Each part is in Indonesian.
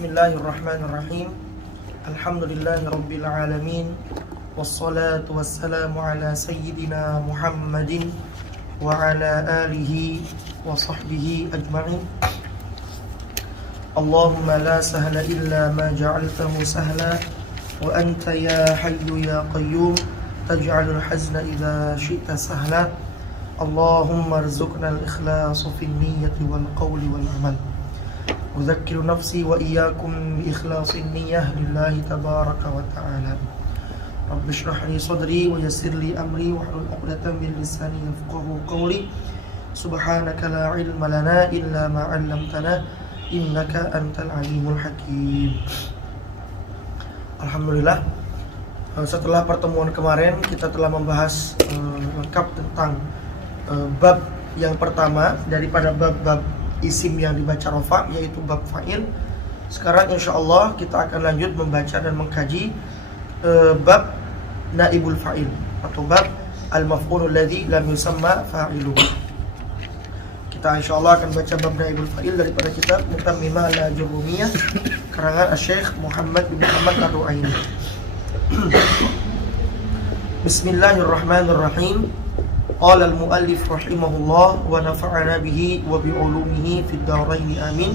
Bismillahirrahmanirrahim. Alhamdulillahirabbil alamin. Wassalatu wassalamu ala sayyidina Muhammadin wa ala alihi wa sahbihi ajma'in. Allahumma la sahla illa ma ja'altahu sahla wa anta ya hayyu ya qayyum taj'alul hazna idza syi'ta sahla. Allahumma arzuqna al-ikhlasa fin niyyati wal qawli wal amal. Udzakiru nafsi wa iyyakum bi ikhlasin niyyah lillahi tabaraka wa ta'ala. Rabbi shrah li sadri wa yassir li amri wa hlul 'uqdatam min lisani yafqahu qawli. Subhanaka la ilma lana illa ma 'allamtana innaka antal alimul hakim. Alhamdulillah, setelah pertemuan kemarin kita telah membahas lengkap tentang bab yang pertama daripada bab-bab isim yang dibaca rofa, yaitu bab fa'il. Sekarang insyaallah kita akan lanjut membaca dan mengkaji bab naibul fa'il atau bab al-maf'ulul ladzi lam yusamma fa'iluhu. Kita insyaallah akan baca bab naibul fa'il daripada kitab Mutammimah al-Ajurrumiyah karangan Syekh Muhammad bin Muhammad Ar-Ru'aini. Bismillahirrahmanirrahim. Qala al-muallif rahimahullah wa nafa'ana bihi wa bi'ulumihi fid dharain amin.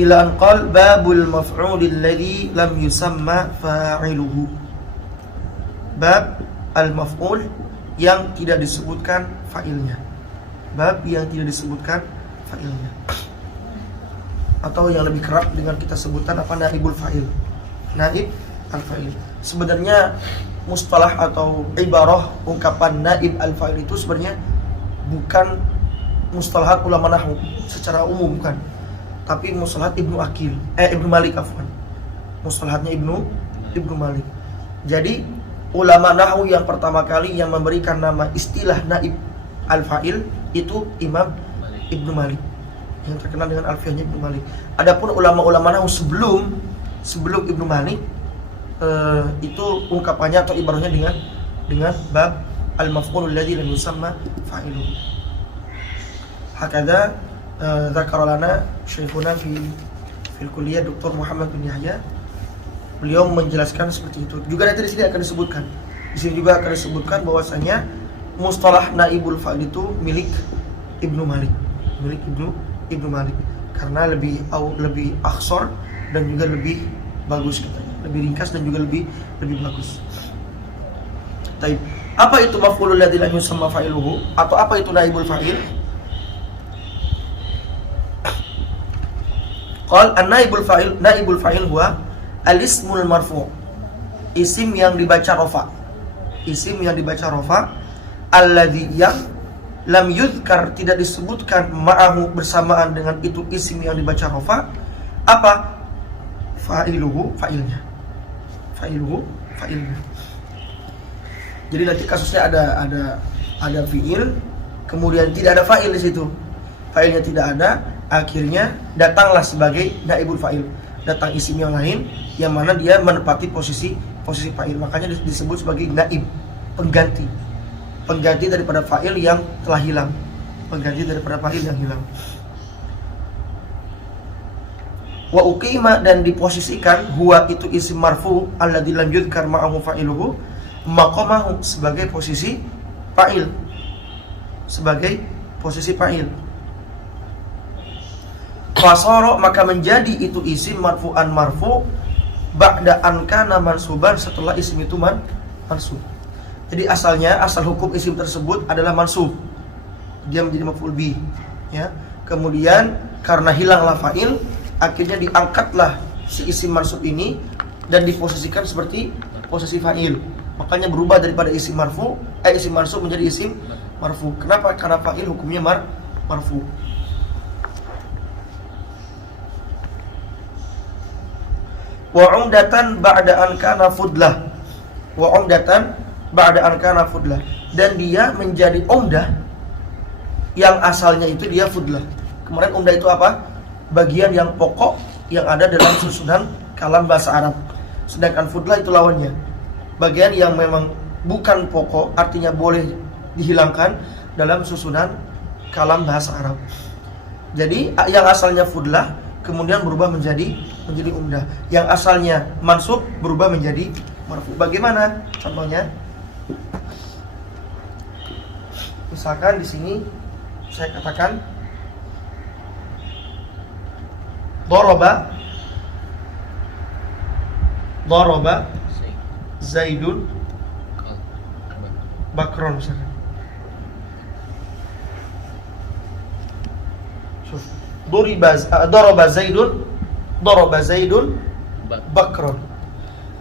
Ila an qala babul maf'ul alladhi lam yusamma fa'iluhu. Bab al-maf'ul yang tidak disebutkan fa'ilnya. Bab yang tidak disebutkan fa'ilnya. Atau yang lebih kerap dengan kita sebutan apa, naibul fa'il. Naib al-fa'il. Sebenarnya mustalah atau ibarah ungkapan naib al-fa'il itu sebenarnya bukan mustalahat ulama nahwu secara umum, bukan, tapi mustalahat Ibnu Malik afwan. Mustalahatnya Ibnu Malik. Jadi ulama nahwu yang pertama kali yang memberikan nama istilah naib al-fa'il itu Imam Ibnu Malik yang terkenal dengan alfiyahnya Ibnu Malik. Adapun ulama-ulama nahwu sebelum Ibnu Malik itu ungkapannya atau ibarahnya dengan bab al-maf'ulul ladzi lam yusamma fa'iluhu. Hakadha dzakara lana syekhuna fil kulliyah Dr. Muhammad bin Yahya. Beliau menjelaskan seperti itu. Juga nanti di sini akan disebutkan. Di sini juga akan disebutkan bahwasanya mustalah naibul fa'il itu milik Ibnu Malik. Milik Ibnu Malik karena lebih akhsar dan juga lebih bagus katanya. Lebih ringkas dan juga lebih bagus. Taib. Apa itu maf'ulul ladzi lam yusamma fa'iluhu atau apa itu naibul fa'il? Qal an-naibul fa'il huwa al-ismul marfu'. Isim yang dibaca rafa. Isim yang dibaca rafa alladzi yang lam yuzkar, tidak disebutkan ma'ahu, bersamaan dengan itu isim yang dibaca rafa apa? Fa'iluhu, fa'ilnya. Jadi nanti kasusnya ada fi'il, kemudian tidak ada fa'il di situ. Fa'ilnya tidak ada, akhirnya datanglah sebagai naibul fa'il. Datang isim yang lain yang mana dia menepati posisi fa'il. Makanya disebut sebagai naib, pengganti daripada fa'il yang telah hilang. Pengganti daripada fa'il yang hilang. Wa uqima, dan diposisikan huwa itu isim marfu alladzi lam yudhkar ma'ahu fa'iluhu maqamahu, sebagai posisi fa'il. Fasara, maka menjadi itu isim marfu'an marfu ba'da an kana mansuban, setelah isim itu mansub. Jadi asal hukum isim tersebut adalah mansub. Dia menjadi maf'ul bih, ya. Kemudian karena hilanglah fa'il, akhirnya diangkatlah si isim mansub ini dan diposisikan seperti posisi fa'il. Makanya berubah daripada isim mansub menjadi isim marfu. Kenapa? Karena fa'il hukumnya marfu. Wa umdatan ba'da an kana fudlah. Dan dia menjadi umdah yang asalnya itu dia fudlah. Kemarin umdah itu apa? Bagian yang pokok yang ada dalam susunan kalam bahasa Arab. Sedangkan fudlah itu lawannya. Bagian yang memang bukan pokok, artinya boleh dihilangkan dalam susunan kalam bahasa Arab. Jadi yang asalnya fudlah kemudian berubah menjadi umdah. Yang asalnya mansub berubah menjadi marfu. Bagaimana contohnya? Misalkan di sini saya katakan daraba Zaidun Bakron misalkan. Daraba Zaidun Bakron.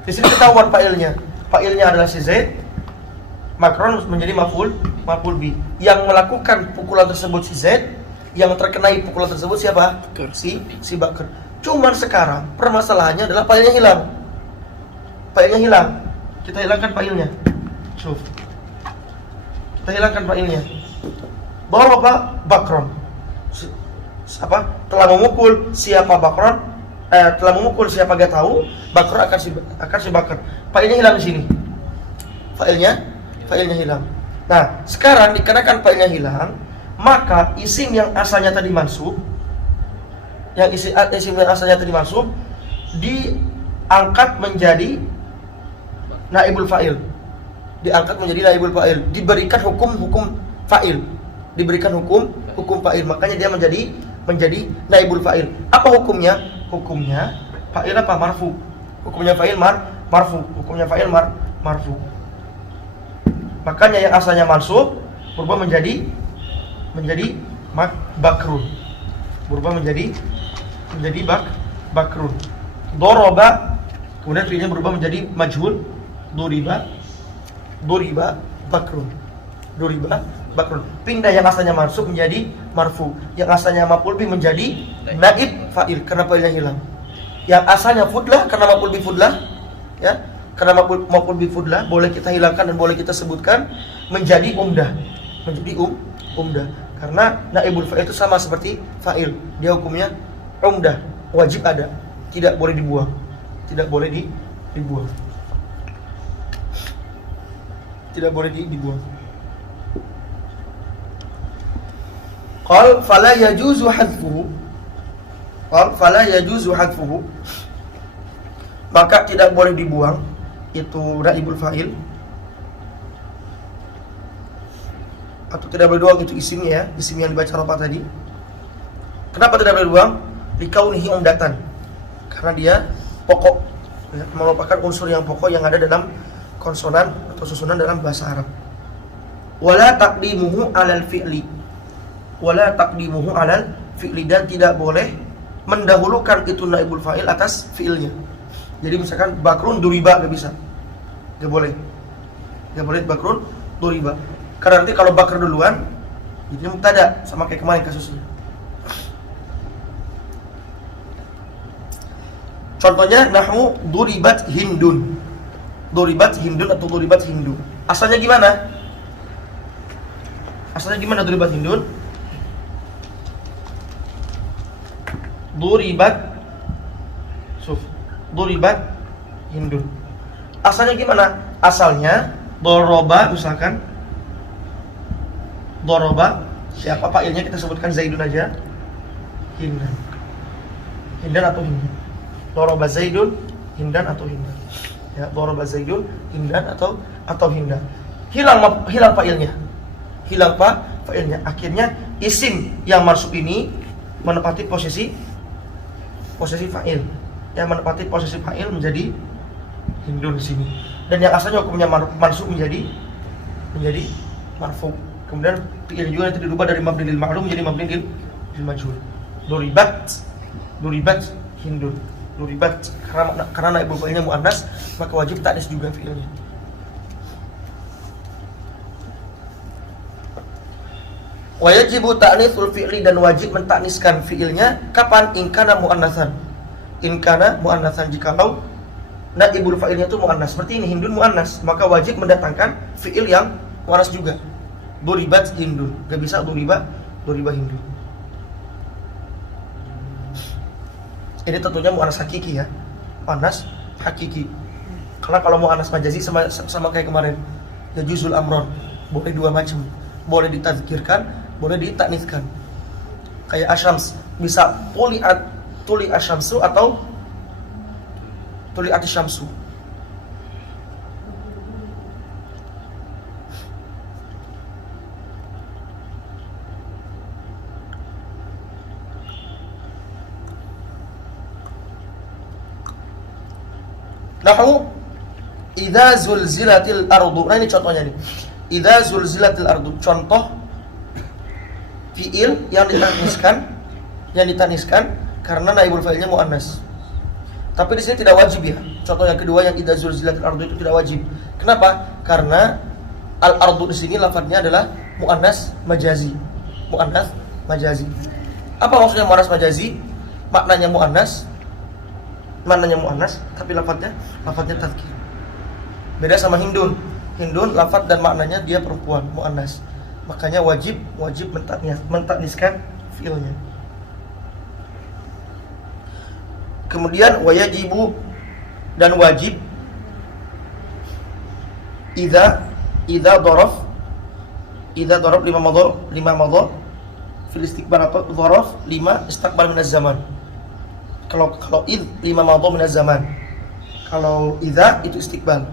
Di sini ketahuan fa'ilnya. Fa'ilnya adalah si Zaid. Bakron menjadi maf'ul bi. Yang melakukan pukulan tersebut si Zaid, yang terkenai pukulan tersebut siapa? Si Bakr. Cuman sekarang permasalahannya adalah fa'ilnya hilang. Fa'ilnya hilang. Kita hilangkan fa'ilnya. Syuf. Kita hilangkan fa'ilnya. Daraba Bakron. Telah memukul siapa Bakron? Telah memukul siapa gak tahu. Bakron akan si Bakr. Fa'ilnya hilang di sini. Fa'ilnya hilang. Nah, sekarang dikarenakan fa'ilnya hilang, maka isim yang asalnya tadi mansub, isim yang asalnya tadi mansub diangkat menjadi naibul fa'il. Diberikan hukum fa'il. Makanya dia menjadi naibul fa'il. Apa hukumnya? Hukumnya fa'il apa? Marfu. Hukumnya fa'il marfu. Makanya yang asalnya mansub berubah menjadi bakrun. Bakrun. Daraba, kemudian fiilnya berubah menjadi majhul. Duriba bakrun. Pindah yang asalnya mansub menjadi marfu. Yang asalnya maf'ul bi menjadi naib fa'il karena fa'ilnya hilang. Yang asalnya fudlah karena maf'ul bi fudlah, ya. Karena maf'ul bi fudlah boleh kita hilangkan dan boleh kita sebutkan menjadi umdah. Karena naibul fa'il itu sama seperti fa'il. Dia hukumnya umdah, wajib ada, tidak boleh dibuang. Tidak boleh dibuang. Qal fala yajuzu hadfuhu. Maka tidak boleh dibuang itu naibul fa'il, atau tidak boleh dibuang itu isimnya, ya, isim yang dibaca rofa tadi. Kenapa tidak boleh dibuang? Likaunihi umdatan, karena dia pokok, ya, merupakan unsur yang pokok yang ada dalam konsonan atau susunan dalam bahasa Arab. Wala taqdimuhu alal fi'li, dan tidak boleh mendahulukan itu naibul fa'il atas fi'ilnya. Jadi misalkan bakrun duriba, gak bisa. Gak boleh bakrun duriba. Karena nanti kalau bakr duluan jadi mubtada, sama kayak kemarin kasusnya. Contohnya nahwu duribat hindun atau duribat hindu. Asalnya gimana duribat hindun? Duribat hindun. Asalnya gimana? Asalnya doroba, misalkan doroba, siapa fa'ilnya kita sebutkan Zaidun aja. Hindan atau hindan. Doroba Zaidun, hindan atau hindan. Ya, doroba Zaidun, hindan atau hindan. Hilang fa'ilnya. Akhirnya isim yang mansub ini menempati posisi fa'il. Yang menempati posisi fa'il menjadi hindun di sini. Dan yang asalnya hukumnya mansub menjadi marfu. Kemudian fi'il juga nanti dirubah dari mabni lil ma'lum menjadi mabni lil majhul. Duribat hindun. Duribat karena naibul fa'ilnya muannas, maka wajib ta'nis juga fi'ilnya. Wajibu ta'nitsul fi'li, dan wajib mentakniskan fi'ilnya kapan? In kana muannatsan, jikalau naibul fa'ilnya itu muannas. Seperti ini, hindun muannas, maka wajib mendatangkan fi'il yang muannas juga. Duribat hindun, gak bisa duriba hindun. Ini tentunya muannas hakiki, ya, muannas hakiki. Karena kalau muannas majazi sama kayak kemarin, yajuzul amron, boleh dua macam, boleh ditadzkirkan, boleh ditakniskan. Kayak asyams bisa puliat tuli asyamsu atau tuli asyamsu. Nahu idza zulzilatil ardu. Nah ini contohnya nih. Idza zulzilatil ardu. Contoh fiil yang ditaniskan karena naibul fa'ilnya muannas. Tapi di sini tidak wajib ya. Contoh yang kedua yang idza zulzilatil ardu itu tidak wajib. Kenapa? Karena al ardu di sini lafadznya adalah muannas majazi. Muannas majazi. Apa maksudnya muannas majazi? Maknanya muannas, tapi lafadznya tadzkir. Beda sama hindun. Hindun lafadz dan maknanya dia perempuan, muannas. Makanya wajib mentakniskan fiilnya. Kemudian wajibu dan wajib idza dhorof lima madhar fil istiqbal atau dhorof lima istiqbal minaz zaman. Kalau id lima madhar minaz zaman. Kalau idza itu istiqbal.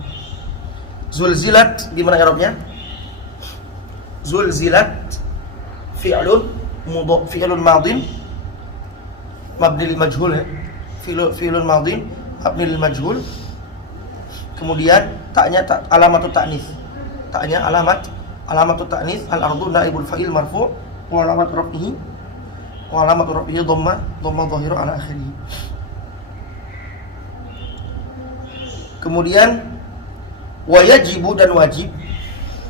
Zulzilat gimana i'rabnya? Zulzilat fi'lun madin mabni lil majhul ya. Fi'lun madin mabni lil majhul. Kemudian taknya alamatut ta'nits. Taknya alamatut ta'nits, al-ardu naibul fa'il marfu' wa alamat rafihi dhamma dhahira ala akhirih. Kemudian wajibu dan wajib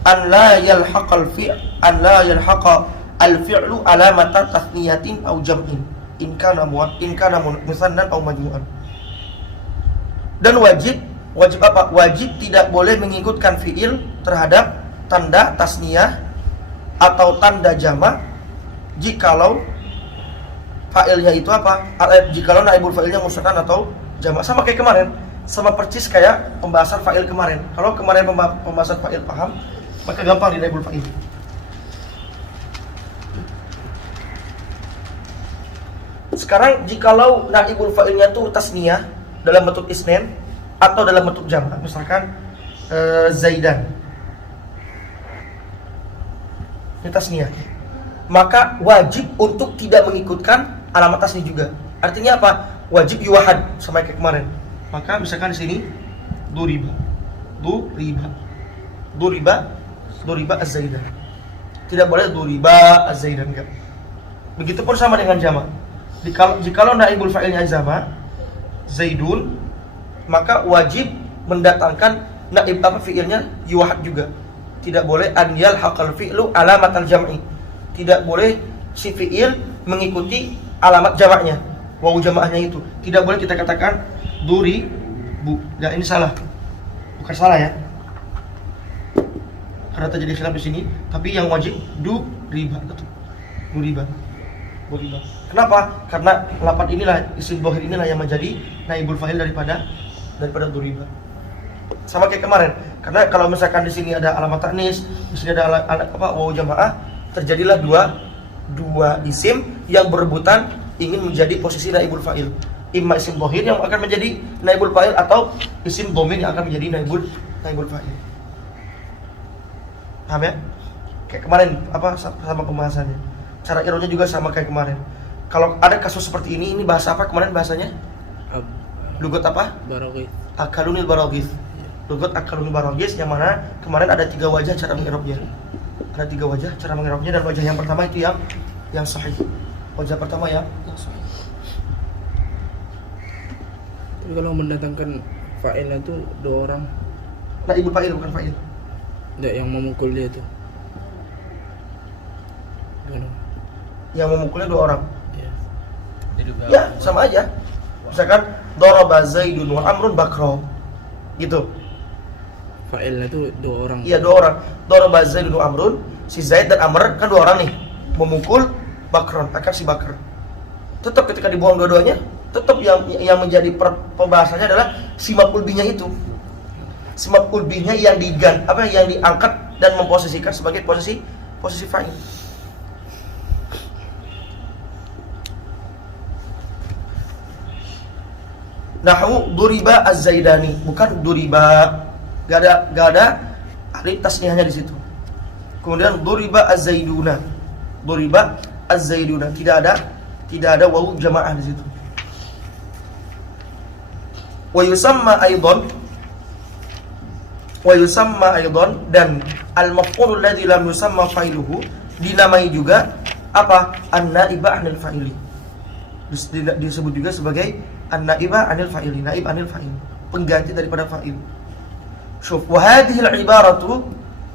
an la yalhaqa al-fi'lu alamata tathniyatin aw jam'in in kana musannan aw majmu'an. Dan wajib apa? Wajib tidak boleh mengikutkan fi'il terhadap tanda tasniyah atau tanda jamak jikalau fa'ilnya itu apa? Jikalau naibul fa'ilnya musannan atau jamak. Sama kayak kemarin, sama persis kayak pembahasan fa'il kemarin. Kalau kemarin pembahasan fa'il paham, maka gampang di naibul fa'il. Sekarang jikalau naibul fa'ilnya itu tasniyah dalam bentuk isnen atau dalam bentuk jamak, misalkan Zaidan, ini tasniyah, maka wajib untuk tidak mengikutkan alamat tasniyah juga. Artinya apa? Wajib yuwahad sama kayak kemarin. Maka misalkan di sini duriba az-zaidan. Tidak boleh duriba az-zaidan, enggak. Begitupun sama dengan jamak. Jikalau naibul fa'ilnya jamak zaidun, maka wajib mendatangkan naib apa fi'ilnya yuwahad juga. Tidak boleh an yalhaqal fi'lu alamat al-jam'i. Tidak boleh si fi'il mengikuti alamat jamaknya, wawu jamaknya itu. Tidak boleh kita katakan duribu. Ya ini salah. Bukan salah ya. Karena terjadi khilaf di sini, tapi yang wajib duriba. Duriba. Kenapa? Karena lafaz inilah, isim dhahir inilah yang menjadi naibul fa'il daripada duriba. Sama kayak kemarin. Karena kalau misalkan di sini ada alamat ta'nis, di sini ada wawu jamaah, terjadilah dua isim yang berebutan ingin menjadi posisi naibul fa'il. Imma isim dhahir yang akan menjadi naibul fa'il atau isim dhamir yang akan menjadi naibul fa'il. Paham ya? Kayak kemarin sama pembahasannya. Cara i'rabnya juga sama kayak kemarin. Kalau ada kasus seperti ini bahasa apa kemarin bahasanya? Lugat apa? Baraghith. Akalunil baraghith. Lugat akalunil baraghith, yang mana kemarin ada 3 wajah cara meng'irabnya. Ada 3 wajah cara meng'irabnya, dan wajah yang pertama itu yang sahih. Wajah pertama yang sahih. Tapi kalau mendatangkan fa'ilnya itu 2 orang. Naibul fa'il bukan fa'il. Enggak, yang memukul dia itu. Gimana? Yang memukulnya 2 orang. Iya. Ya, sama aja. Misalkan daraba Zaidun wa Amrun Bakra. Gitu. Fa'ilnya itu 2 orang. Iya, 2 orang. Daraba Zaidun wa Amrun, si Zaid dan Amr kan 2 orang nih. Memukul Bakron, akan si Bakr. Tetap ketika dibuang dua-duanya, tetap yang menjadi pembahasannya adalah si maf'ul bihnya itu. Si maf'ul bihnya yang diangkat dan memposisikan sebagai posisi fa'il. Nahu duriba az-zaidani, bukan duriba. Gak ada alif tasniyahnya di situ. Kemudian duriba az-zaiduna. Duriba az-zaiduna, tidak ada wawu jamaah di situ. Wa yusamma aidan dan al-maf'ul alladzi lam yusamma fa'iluhu dinamai juga apa? An-naiba 'anil fa'ili. Disebut juga sebagai an-naiba 'anil fa'ili, naib 'anil fa'il, pengganti daripada fa'il. Syuf wa hadhihi al-ibaratu,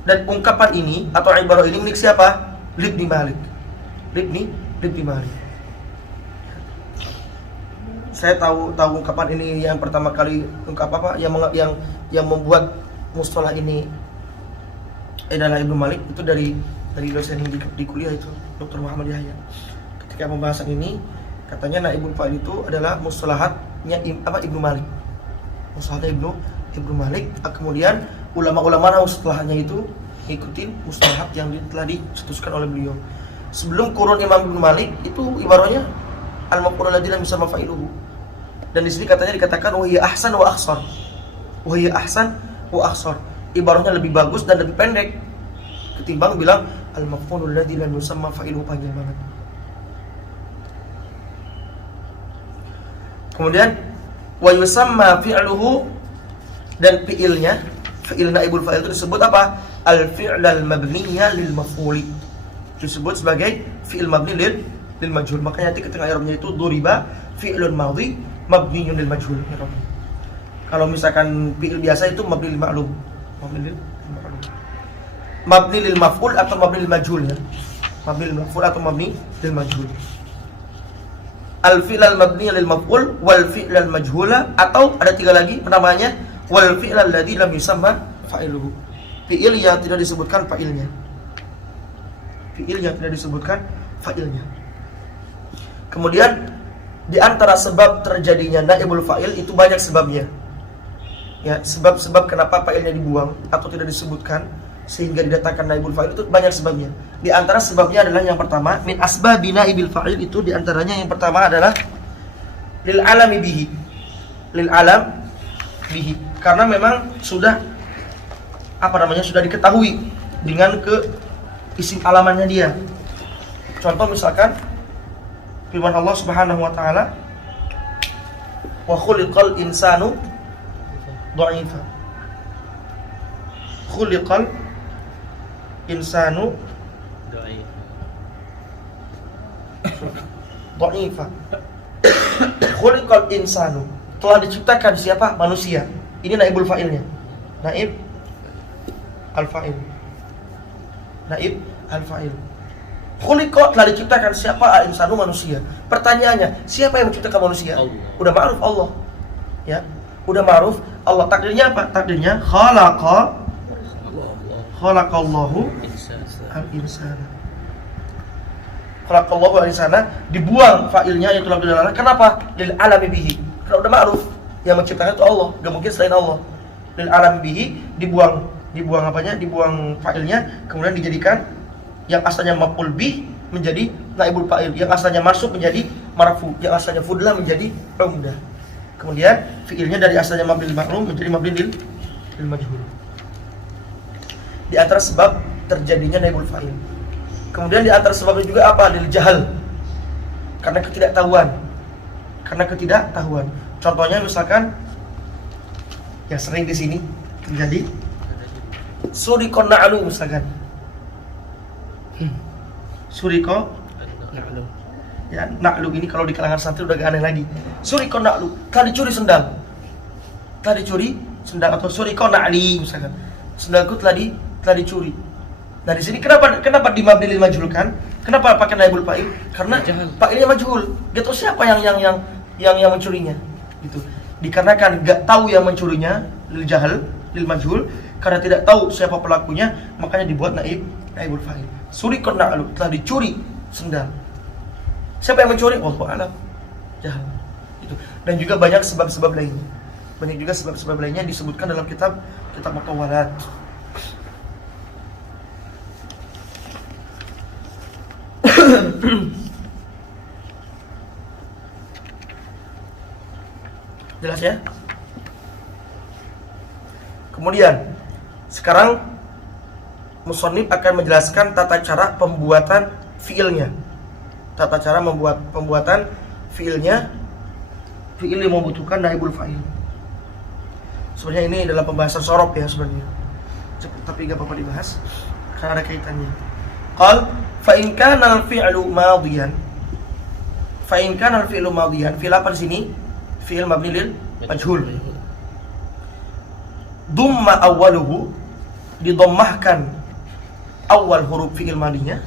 dan ungkapan ini atau ibarah ini milik siapa? Libni Malik. Libni Malik. Saya tahu ungkapan ini yang pertama kali yang membuat mustalah ini adalah Ibnu Malik, itu dari dosen di kuliah itu, Dr. Muhammad Yahya. Ketika pembahasan ini katanya naibul fa'il itu adalah mustalahatnya Ibnu Malik. Mustalahatnya Ibnu Malik. Kemudian ulama-ulama setelahnya itu ikutin mustalahat yang telah dicetuskan oleh beliau. Sebelum kurun Imam Ibnu Malik itu ibaratnya al-maf'ul alladzi lam yusamma fa'iluhu. Dan di sini katanya dikatakan wa hiya ahsan wa akhsar. Wa hiya ahsan wa akhsar. Ibaratnya lebih bagus dan lebih pendek ketimbang bilang al-maf'ul alladzi lam yusamma fa'iluhu, panjang banget. Kemudian wa yusamma fi'luhu, dan fi'il naibul fa'il itu disebut apa? Al-fi'lal mabniyya lil maf'uli. Disebut sebagai fi'il mabni lil majhul. Makanya nanti ketika i'rabnya itu duriba fi'lun madhi mabniyun lil majhul. Kalau misalkan fi'il biasa itu mabni lil ma'lum. Mabni lil maf'ul atau mabni lil majhul ya. Mabni lil maf'ul atau mabni lil majhul. Al-fi'lal mabni lil maf'ul wal fi'lal majhula, atau ada tiga lagi namanya wal fi'lal ladzi lam yusamma fa'iluhu. Fi'il yang tidak disebutkan fa'ilnya. Kemudian di antara sebab terjadinya naibul fa'il itu banyak sebabnya. Ya, sebab-sebab kenapa fa'ilnya dibuang atau tidak disebutkan sehingga didatangkan naibul fa'il itu banyak sebabnya. Di antara sebabnya adalah yang pertama, min asbabi naibil fa'il, itu di antaranya yang pertama adalah lil alami bihi. Lil alam bihi. Karena memang sudah sudah diketahui dengan isim alamannya dia. Contoh misalkan firman Allah Subhanahu wa taala, wa khuliqal insanu dha'ifa. Khuliqal insanu dha'ifa. Khuliqal insanu, telah diciptakan siapa? Manusia. Ini naibul fa'ilnya. Naib al-fa'il. Khuliqa, telah diciptakan siapa? Al-insanu, manusia. Pertanyaannya, siapa yang menciptakan manusia? Allah. Udah ma'ruf Allah. Ya, udah ma'ruf Allah. Takdirnya apa? Takdirnya khalaqallahu al-insana. Khalaqallahu al-insana, dibuang fa'ilnya yang telah berjalan. Kenapa? Lil alami bihi. Karena udah ma'ruf yang menciptakan itu Allah, gak mungkin selain Allah. Lil alami bihi, dibuang apanya? Dibuang fa'ilnya, kemudian dijadikan yang asalnya maf'ul bih menjadi naibul fa'il, yang asalnya mansub menjadi marfu, yang asalnya fudlah menjadi umdah. Kemudian fi'ilnya dari asalnya mabni lil ma'lum menjadi mabni lil majhul. Di antara sebab terjadinya naibul fa'il. Kemudian di antara sebabnya juga apa? Lil jahal. Karena ketidaktahuan. Contohnya misalkan yang sering di sini terjadi surikon na'lu misalkan. Suriko na'lu. Ya, na'lu ini kalau di kalangan santri udah gak aneh lagi. Surikon na'lu, telah dicuri sendal. Atau surikon na'li misalkan. Sendalku telah dicuri. Nah, di sini kenapa di mabni lil majhul kan? Kenapa pakai naibul fa'il? Karena fa'ilnya majhul. Dia tahu siapa yang mencurinya. Gitu. Dikarenakan gak tahu yang mencurinya, lil jahal, lil majhul, karena tidak tahu siapa pelakunya, makanya dibuat naibul fa'il. Surikon na'lu, telah dicuri sendal. Siapa yang mencuri? Wallahu a'lam. Jahal. Itu. Dan juga banyak sebab-sebab lainnya. Disebutkan dalam kitab Maqawalat. Jelas ya? Kemudian sekarang musannif akan menjelaskan tata cara pembuatan fiilnya. Tata cara pembuatan fiilnya. Fiil yang membutuhkan naibul fa'il. Sebenarnya ini dalam pembahasan sorob ya sebenarnya. Tapi gak apa-apa dibahas karena ada kaitannya. Qal fa in kana al-fi'lu madiyan. Fa in kana al-fi'lu madiyan. Fi'il apa di sini? Fi'il mabni lil majhul. Dumma awwaluhu, didommahkan awal huruf fi'il madinya.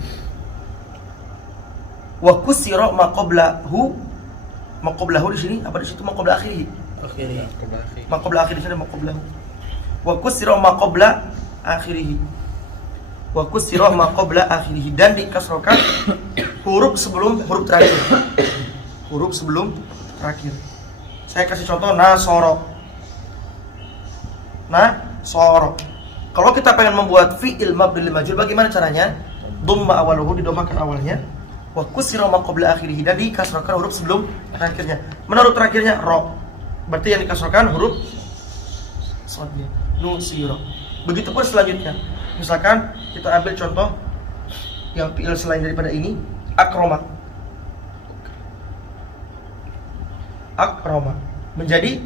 Wa kusira ma qablahu. Ma qablahu di sini apa di situ ma qabla akhirih? Akhirnya. Ma qabla akhirih di sini ma qablahu. Wa kusira ma qabla akhirih. Wa kusira ma qabla akhirih, dan dikasrokan huruf sebelum huruf terakhir. Huruf sebelum terakhir. Saya kasih contoh nasoro. Nasoro. Kalau kita pengen membuat fi'il mabni lil majhul, bagaimana caranya? Dhamma awaluhu, didomahkan awalnya. Wa kusira ma qabla akhirih, dan dikasrokan huruf sebelum terakhirnya. Mana huruf terakhirnya? Ro. Berarti yang dikasrokan huruf sodnya. Nusiro. Begitupun selanjutnya. Misalkan kita ambil contoh yang fi'il selain daripada ini, akroma. Akroma menjadi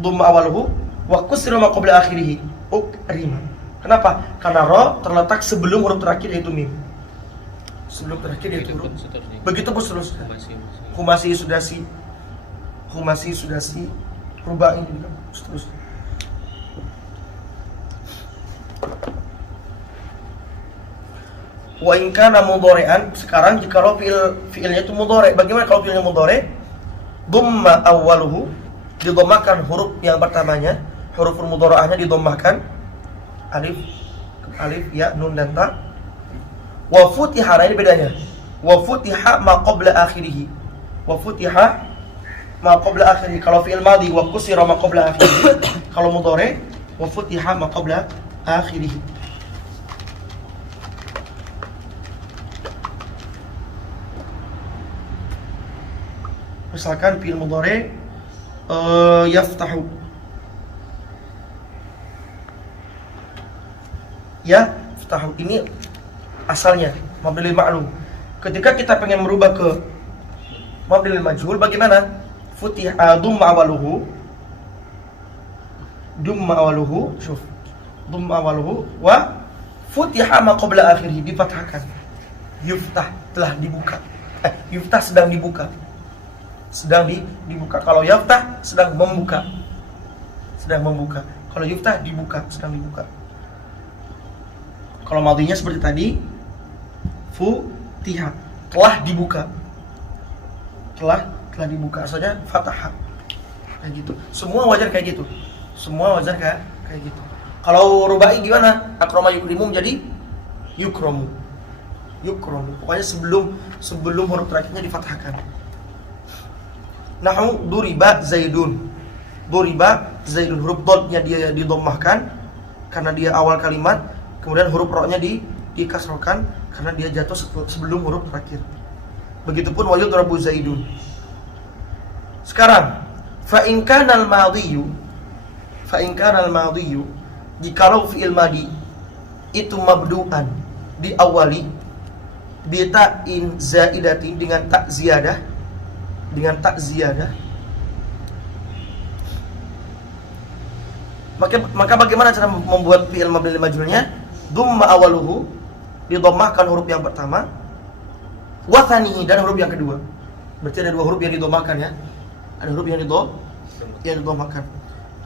dhamma awaluhu wa kusira ma qabla akhirih. Ukrima. Kenapa? Karena ro terletak sebelum huruf terakhir yaitu mim. Sebelum terakhir yaitu huruf. Begitupun seterusnya. Humasi sudasi. Humasi sudasi. Rubai juga seterusnya. Wa in kana mudhari'an, sekarang jikalau fiilnya itu mudhari', bagaimana kalau fiilnya mudhari'? Dhamma awwaluhu, didhammakan huruf yang pertamanya, huruf mudhari'ahnya didhammahkan alif, ya, nun dan ta. Wa futiha, nah ini bedanya. Wa futiha ma qabla akhirih. Wa futiha ma qabla akhirih. Kalau fi'il madhi wa kusira ma qabla akhirih. Kalau mudhari' wa futiha ma qabla akhirih. Misalkan fi'il mudhari' yaftahu. Yaftahu ini asalnya mabni lil ma'lum. Ketika kita pengen merubah ke mabni lil majhul, bagaimana? Futiha dhamma awaluhu, syuf. Dhamma awaluhu wa futiha ma qabla akhirih, difathahkan. Yuftah, telah dibuka. Yuftah sedang dibuka. Sedang dibuka. Kalau yaftah sedang membuka. Sedang membuka. Kalau yuftah dibuka, sedang dibuka. Kalau madhinya seperti tadi, futiha, telah dibuka. Telah dibuka, asalnya fatahah. Kayak gitu. Semua wajar kayak gitu. Semua wajar kayak gitu. Kalau rubai gimana? Akrama yukrimu menjadi yukromu. Yukromu. Pokoknya sebelum huruf terakhirnya difathahkan. Nahu duriba zaidun. Duriba zaidun, huruf dodnya dia didommahkan karena dia awal kalimat. Kemudian huruf ro-nya dikasrokan karena dia jatuh sebelum huruf terakhir. Begitupun wa yudrabu zaidun. Sekarang fa in kana al-madhiyu, jikalau fi'il madi itu mabdu'an, diawali bi ta'in zaidatin, dengan tak ziyadah, maka bagaimana cara membuat fi'il mabni lil majhulnya? Dhamma awaluhu, didhammahkan huruf yang pertama, wa tsanihi, dan huruf yang kedua. Berarti ada dua huruf yang didhammahkan ya. Ada huruf yang didhammahkan.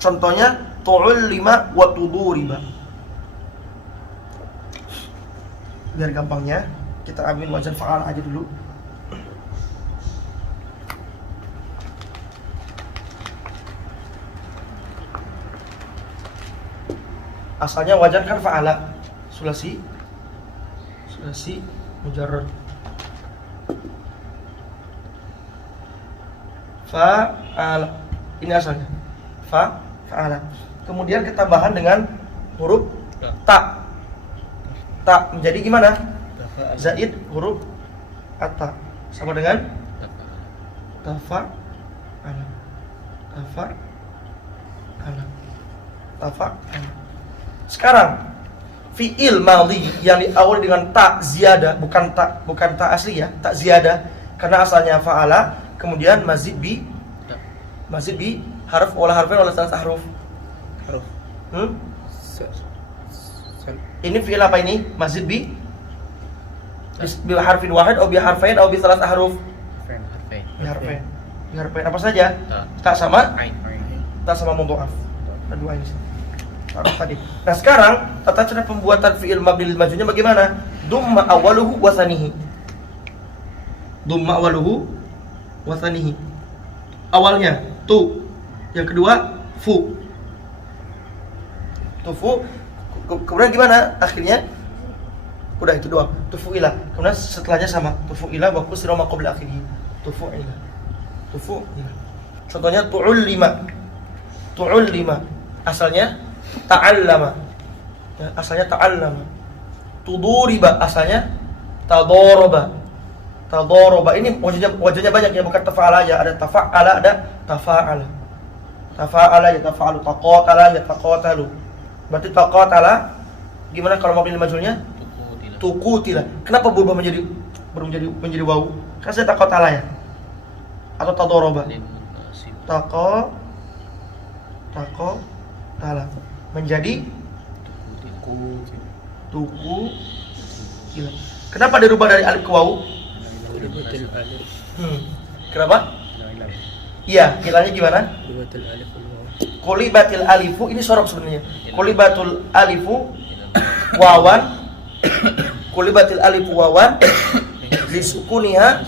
Contohnya tu'allima wa tuduriba. Biar gampangnya kita ambil wazan fa'al aja dulu. Asalnya wajan kan fa'ala, sulasi mujarrad. Fa'ala, ini asalnya fa'ala. Kemudian ketambahan dengan huruf ta. Ta menjadi gimana? Zaid huruf ata, sama dengan tafa'ala. tafa'ala. Tafa'ala. Sekarang fi'il madhi yang diawali dengan ta ziyadah, bukan ta asli ya, ta ziyadah, karena asalnya fa'ala, kemudian mazid bi harf wala harfin wala salah huruf. Haruf. Ini fi'il apa ini? Mazid bi harfin wahid atau bi harfain atau bi salah huruf? Bi harfain. Bi harfain apa saja? Ta sama mudhaf. Ada dua ini. Tadi. Nah sekarang tata cara pembuatan fi'il mabni lil majhulnya bagaimana? Dumma awaluhu wa tsanihi. Dumma awaluhu wa tsanihi. Awalnya tu, yang kedua fu. Tufu. Kemudian gimana? Akhirnya udah itu doang. Tufu'ila. Kemudian setelahnya sama. Tufu'ila wa kusra ma qabla akhirih. Tufu'ila. Tufu'ila. Contohnya tu'ul lima. Asalnya ta'allama. Ya, asalnya ta'allama. Tuduriba asalnya tadoroba. Ini wajahnya banyak ya, bukan tafa'ala aja. Ada tafa'ala, ada tafa'ala. Tafa'ala ya tafa'alu, taqatala ya taqatalu. Berarti taqatala gimana kalau mabni majhulnya? Tuqutila. Kenapa berubah menjadi wawu? Kan saya taqatala ya. Atau tadoroba. Taqatala menjadi tuqutila. Kenapa dirubah dari alif ke wawu? Kenapa? Iya, hilangnya gimana? Qulibatil alifu, ini sorok sebenarnya. Qulibatul alifu wawan. Qulibatil alifu wawan lisukuniha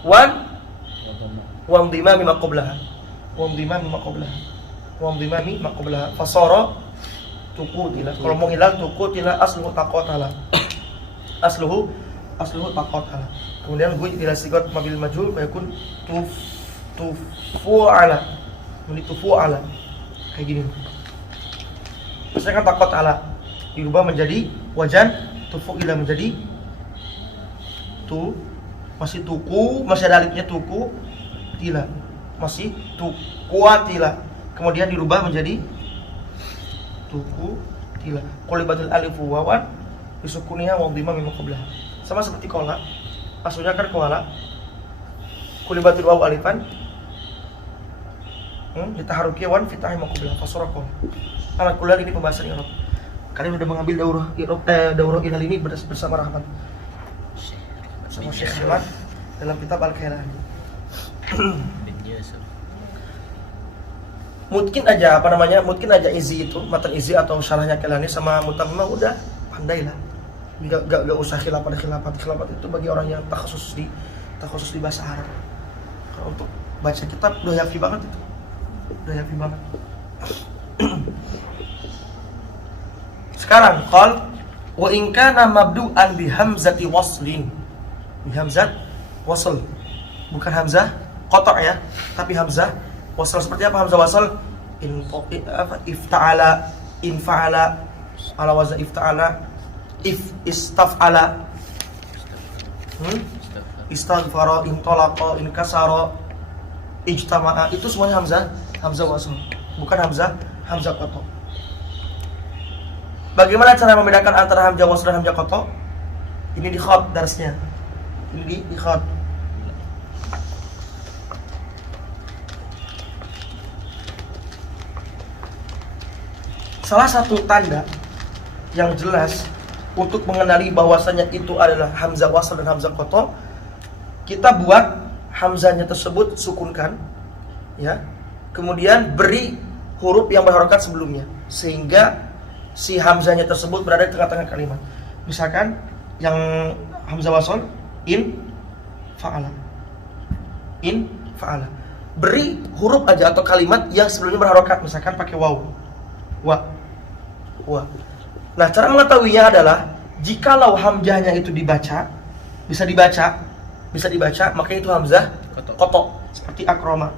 wan wamdimami maqoblaha. Wamdimami maqoblaha. Fasara tuqutila. Kalau mau hilang tuqutila asluhu taqatala. Asluhu taqatala. Kemudian gue ila sigat mabil majhul yakun tufu'ala. Ini tufu'ala. Kayak gini. Maksudnya kan taqatala dirubah menjadi wajan, tufu'ila menjadi masih tuku, masih ada alifnya tuku tila. Masih tukuatila. Kemudian dirubah menjadi tuku tila. Qulibatul alifu wawan bisukuniha wa dhamma mimma qablaha. Sama seperti qala. Asalnya kan qala. Qulibatul waw alifan. Ditaharuki wan fitahi mimma qablaha fasaraqah. Ala kulal ini pembahasan Arab. Kalian sudah mengambil daurah ilal ini bersama Rahmat. Sama Syekh Ahmad dalam kitab Al-Kailani. Mungkin aja izi itu, matan izi atau syarahnya Kailani sama Mutammimah udah pandai lah. Enggak usah khilafat itu bagi orang yang takhusus di bahasa Arab. Kalau untuk baca kitab udah yafi banget itu. Sekarang qal wa in kana mabdu'an bi hamzati waslin. Bi hamzat wasl. Bukan hamzah qata' ya, tapi hamzah wasl. Seperti apa hamzah wasl? Ifta'ala, infa'ala, ala wazn ifta'ala, istaf'ala, istaghfara, intalaqa, inkasara, ijtama'a. Itu semuanya hamzah wasl. Bukan hamzah qata'. Bagaimana cara membedakan antara hamzah wasl dan hamzah qata'? Ini di khat darsnya. Ini di khat. Salah satu tanda yang jelas untuk mengenali bahwasanya itu adalah hamzah wasl dan hamzah qata', kita buat hamzahnya tersebut sukunkan, ya. Kemudian beri huruf yang berharokat sebelumnya sehingga si hamzahnya tersebut berada di tengah-tengah kalimat. Misalkan yang hamzah wasl in fa'ala. Beri huruf aja atau kalimat yang sebelumnya berharokat, misalkan pakai waw. Wa. Nah, cara mengetahuinya adalah jikalau hamzahnya itu bisa dibaca, maka itu hamzah qata'. Seperti akroma.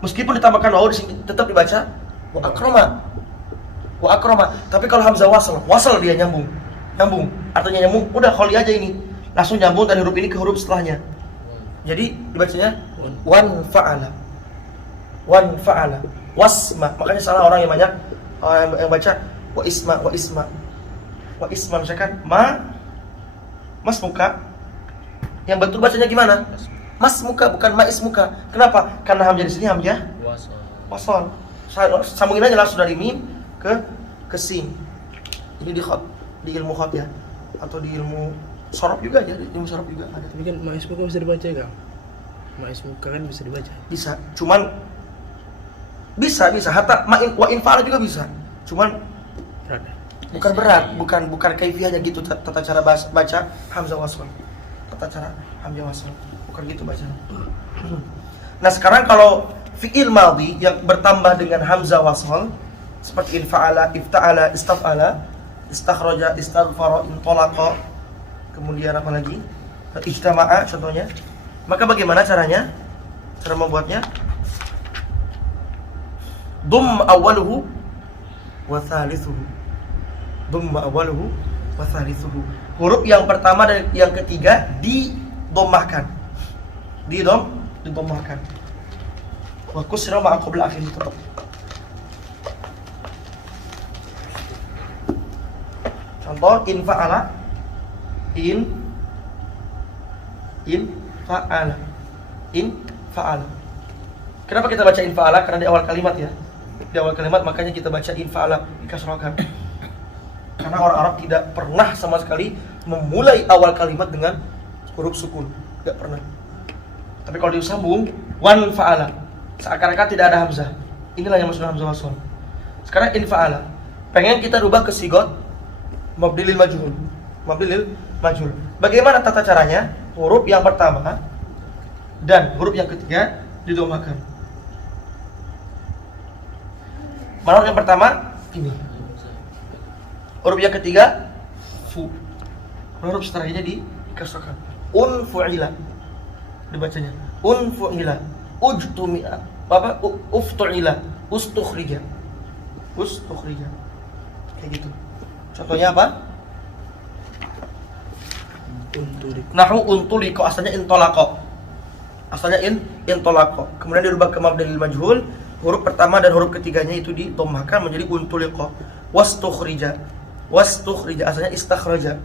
Meskipun ditambahkan waw di sini tetap dibaca wa akroma. Tapi kalau hamzah wasl dia nyambung. Artinya nyambung, udah kholi aja ini. Langsung nyambung dari huruf ini ke huruf setelahnya. Jadi dibacanya wan fa'ala. wan fa'ala, wasma. Makanya salah orang yang banyak yang baca wa isma, wa isma. Wa isma misalkan mas muka. Yang betul bacanya gimana? Mas muka, bukan mais muka. Kenapa? Karena hamzah di sini hamzah wasal. Sambungin aja langsung dari mim ke sin. Ini di ilmu khat ya, atau di ilmu sorof juga ya, di ilmu sorof juga ada. Tapi kan mais muka bisa dibaca kan? Mais muka kan bisa dibaca. Bisa, cuman bisa hatta wa infa'ala juga bisa. Cuman Berat. bukan berat, bukan kaifiahnya gitu tata cara baca hamzah wasal. Tata cara hamzah wasal bukan gitu bacanya. Nah, sekarang kalau fi'il madhi yang bertambah dengan hamzah wasal seperti infa'ala, ifta'ala, istaf'ala, istakhraja, istaghfara, intalaqa, kemudian apa lagi? Ijtama'a contohnya. Maka bagaimana caranya? Cara membuatnya? Dum awwaluhu wa thalithuhu. Dum awwaluhu wa thalithuhu. Huruf yang pertama dan yang ketiga didommahkan. Didommahkan. Wa kusra ma qabla akhir itu. Contoh infa'ala, infa'ala. Kenapa kita baca infa'ala? Karena di awal kalimat ya. Di awal kalimat makanya kita baca infa'ala dikasrohkan. Karena orang Arab tidak pernah sama sekali memulai awal kalimat dengan huruf sukun, tidak pernah. Tapi kalau disambung wan fa'ala, seakan-akan tidak ada hamzah. Inilah yang maksud hamzah wasl. Sekarang infa'ala, pengen kita rubah ke sigot mabni lil majhul. Mabni lil majhul. Bagaimana tata caranya? Huruf yang pertama dan huruf yang ketiga didomahkan. Mana huruf yang pertama? Ini. Huruf yang ketiga fu. Huruf setelahnya dikasrahkan. Unfu'ila. Dibacanya unfu'ila, ujtumi'a, uftu'ila, ustukhrija. Kayak gitu. Contohnya apa? Nahu untuliko, asalnya intolako. Intolako. Kemudian dirubah ke mabni lil majhul. Huruf pertama dan huruf ketiganya itu ditommahkan menjadi untuliko. Wastukhrija, asalnya istakhraja.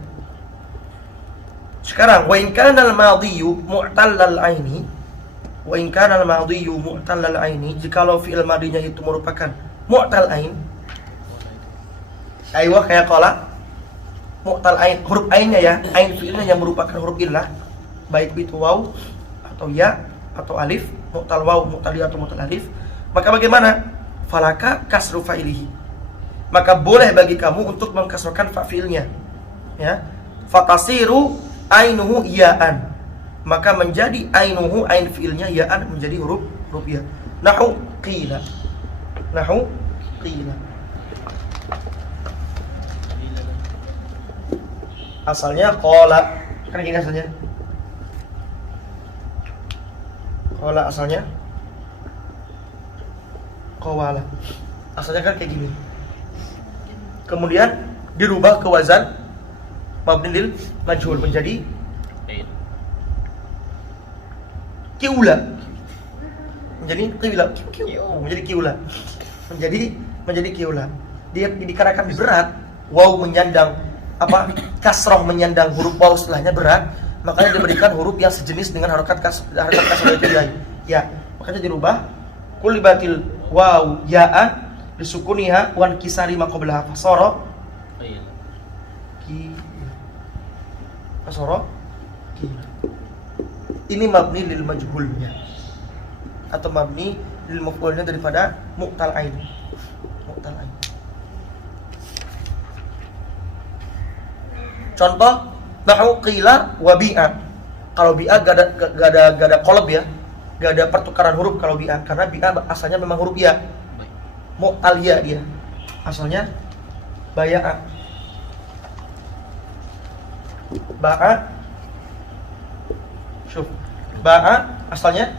Sekarang wa in kana al-madhiyu mu'tallal aini, jikalau fi'il madinya itu merupakan mu'tal ain. Aywa kayak qala mu'tal ain, huruf ainnya ya, ain fi'ilnya yang merupakan huruf illah, baik itu waw atau ya atau alif, mu'tal waw, mu'tal ya atau mu'tal alif, maka bagaimana? Falaka kasru fa'ilihi. Maka boleh bagi kamu untuk mengkasrahkan fa'ilnya. Ya. Fatasiru ainuhu ya'an, maka menjadi ainuhu, ain fiilnya, ya'an menjadi huruf ya. Nahu qila. Asalnya qala, kan gini asalnya. Qala asalnya qawala. Asalnya kan kayak gini. Kemudian dirubah ke wazan mabni lil majhul menjadi kiula. Menjadi kiula. Dia dikarenakan berat, waw menyandang kasroh menyandang huruf waw setelahnya berat, makanya diberikan huruf yang sejenis dengan harakat kasroh itu ya. Makanya dirubah kulibatil waw ya'an disukuniha wan kisari maqablaha fasara ini mabni lil majhulnya atau mabni lil maf'ulnya daripada mu'tal ain. Contoh nahu qila wa bi'a. Kalau bi'a gak ada qalb ya, gak ada pertukaran huruf kalau bi'a, karena bi'a asalnya memang huruf ya, mu'tal ya dia asalnya baya'a. Ba'a asalnya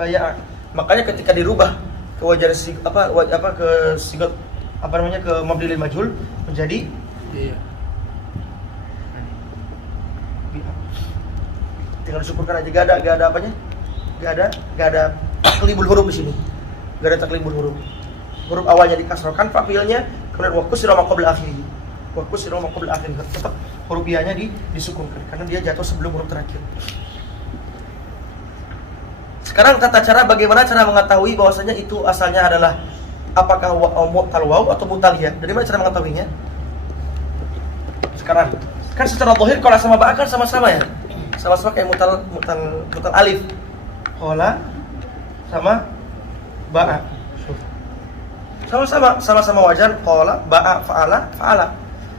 baya'a. Makanya ketika dirubah ke wajar ke sigot ke mabni lil majhul menjadi tinggal disebutkan aja, gak ada apanya, Gak ada taklibul huruf di sini. Gak ada taklibul huruf. Huruf awalnya dikasrokan, fa'ilnya, kemudian wa kusira ma qabla akhirih. Wa kusira ma qabla akhirih. Tetap huruf iyanya disukunkan karena dia jatuh sebelum huruf terakhir. Sekarang tata cara bagaimana cara mengetahui bahwasanya itu asalnya adalah apakah mu'tal waw atau mu'tal ya? Dari mana cara mengetahuinya? Sekarang kan secara zahir qala sama ba kan sama-sama ya. Sama-sama kayak mu'tal alif. Qala sama ba. Sama-sama wajan qala ba fa'ala.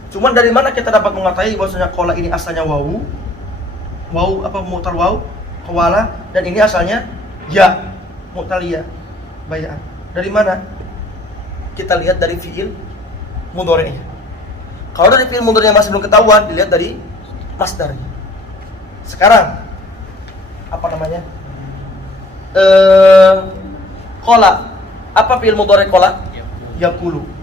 Cuman dari mana kita dapat mengetahui bahwasanya qala ini asalnya waw apa mu'tal waw, qawala, dan ini asalnya ya, mu'tal ya, bay'an. Dari mana? Kita lihat dari fi'il mudhari'nya. Kalau dari fi'il mudhari'nya masih belum ketahuan, dilihat dari masdarnya. Sekarang apa namanya? Qala. Apa fi'il mudhari' qala? Yaqulu.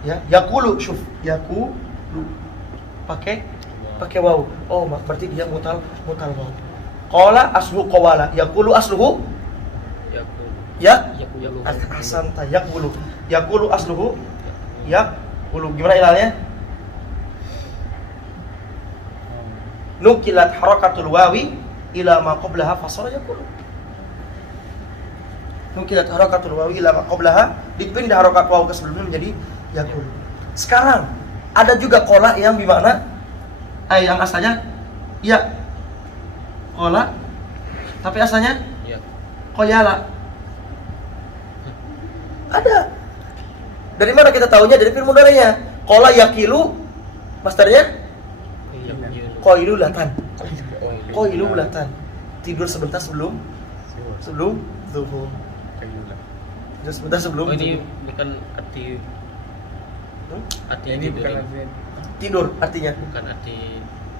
Ya, yaqulu, syuf. Yaqulu. Pakai waw. Oh, berarti dia mutal waw. Qala aslu qawala. Yaqulu asluhu yaqulu. Ahsanta, yaqulu. Yaqulu asluhu yaqulu. Gimana ilalnya? Nukilat harakatul wawi ila ma qablaha fasara yaqulu. Nukilat harakatul wawi ila ma qablaha, dipindah harakat waw ke sebelumnya menjadi yaqulu. Sekarang ada juga qala yang bermakna yang asalnya ya qala tapi asalnya ya qayala. Ada. Dari mana kita tahunya? Dari fi'il mudhari'nya. Qala yaqilu, masdarnya qailulatan. Qailulatan. Tidur sebentar sebelum zuhur. Tidur sebentar sebelum. Oh, ini bukan arti Ini bukan tidur artinya. bukan arti.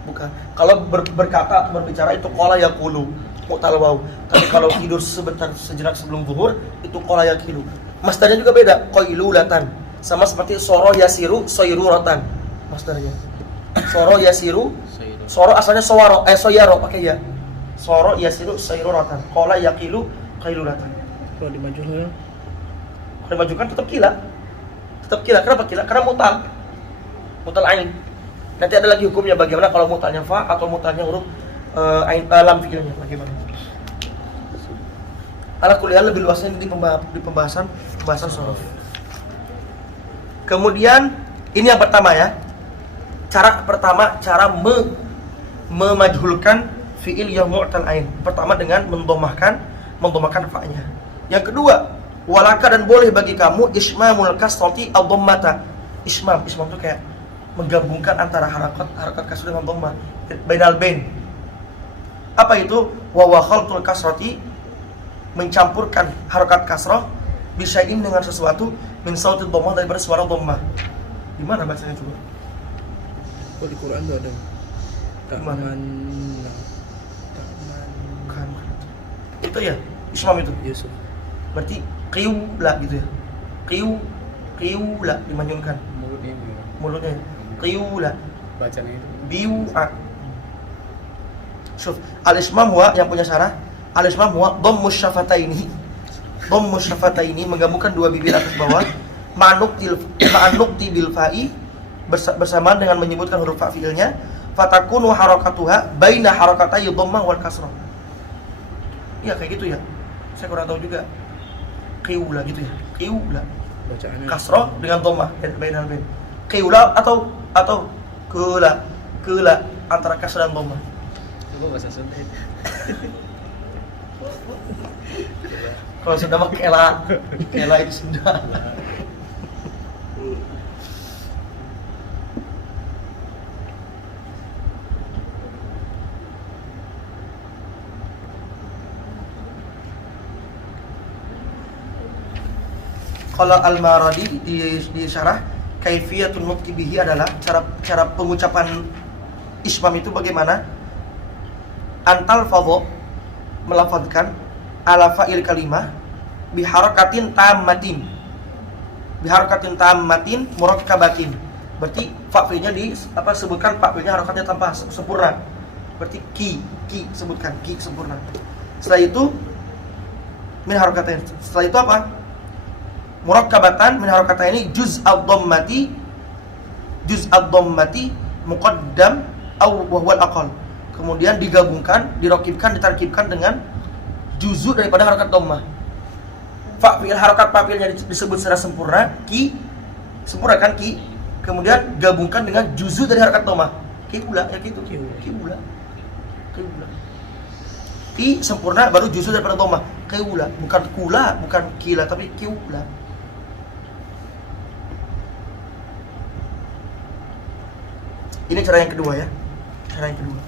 Bukan. Kalau berkata atau berbicara itu qala yaqulu, mu'tal waw. Tapi kalau tidur sebentar sejenak sebelum zuhur itu qala yaqilu. Masdarnya juga beda, qailulatan. Sama seperti soro yasiru sayruratan. Masdarnya. Soro yasiru, soro asalnya soyaro pakai ya. Soro yasiru sayruratan. Qala yaqilu qailulatan. Kalau dimajukan Tetap kila. Kenapa kila? Karena mutal ain. Nanti ada lagi hukumnya bagaimana kalau mutalnya fa atau mutalnya huruf ain lam fi'ilnya bagaimana. Ala kulli hal lebih luasnya di pembahasan shorof. Kemudian ini yang pertama ya. Cara memajhulkan fi'il yang mu'tal ain. Pertama dengan mendomahkan fa-nya. Yang kedua, walaka dan boleh bagi kamu ismamul kasrati ad-dhammata. Ismam itu kayak menggabungkan antara harakat kasrah dengan dhammah. Bainal bain. Apa itu? Wa khaltul kasrati, mencampurkan harakat kasrah bisyai'in dengan sesuatu min sautil dhammah, daripada suara dhammah. Di mana bacanya coba? Oh, di Quran tuh ada. Gimana? Takman. Itu ya, ismam itu. Yusuf. Berarti qiyula gitu ya. Qiyula dimanyunkan mulutnya. Qiyula. Bacanya itu. Biu'a. Syuf, al-ismam huwa yang punya syarah. Al-ismam huwa dhammus syafataini. Dhammus syafataini menggabungkan dua bibir atas bawah. Ma'anukti bil fa'i, bersamaan dengan menyebutkan huruf fa fi'ilnya. Fatakunu harakatuha baina harakatay dhammah wal kasrah. Iya kayak gitu ya. Saya kurang tahu juga. Qiyula gitu ya. Qiyula. Bacaannya Kasrah dengan dhammah bainal bain. Qiyula atau kula antara kasrah dan dhammah. Coba bahasa Sunda itu. Kalau Sunda mah kela itu Sunda. Kalau Al-Maradi di syarah kaifiyatun nutqi bihi adalah cara pengucapan ismam itu bagaimana? Antal fadho, melafazkan ala fa'il kalimah biharakatin tammatin. Biharakatin tammatin murakkabatin. Berarti fa fi'ilnya sebutkan fa fi'ilnya harakatnya tanpa sempurna. berarti ki sebutkan ki sempurna. Setelah itu min harakatain. Setelah itu apa? Murakkabatan min harakatain juz ad-dhammati muqaddam aw huwa al-aqal. Kemudian digabungkan, dirokibkan, ditarkibkan dengan juzu daripada harakat dhammah. Fa'il harakat fa'ilnya disebut secara sempurna, ki sempurna kan ki. Kemudian gabungkan dengan juzu dari harakat dhammah. Ki pula ya gitu. Ki pula. Ki sempurna baru juzu daripada dhammah. Ki pula, bukan kula, bukan kila tapi ki pula. Ini cara yang kedua ya. Cara yang kedua.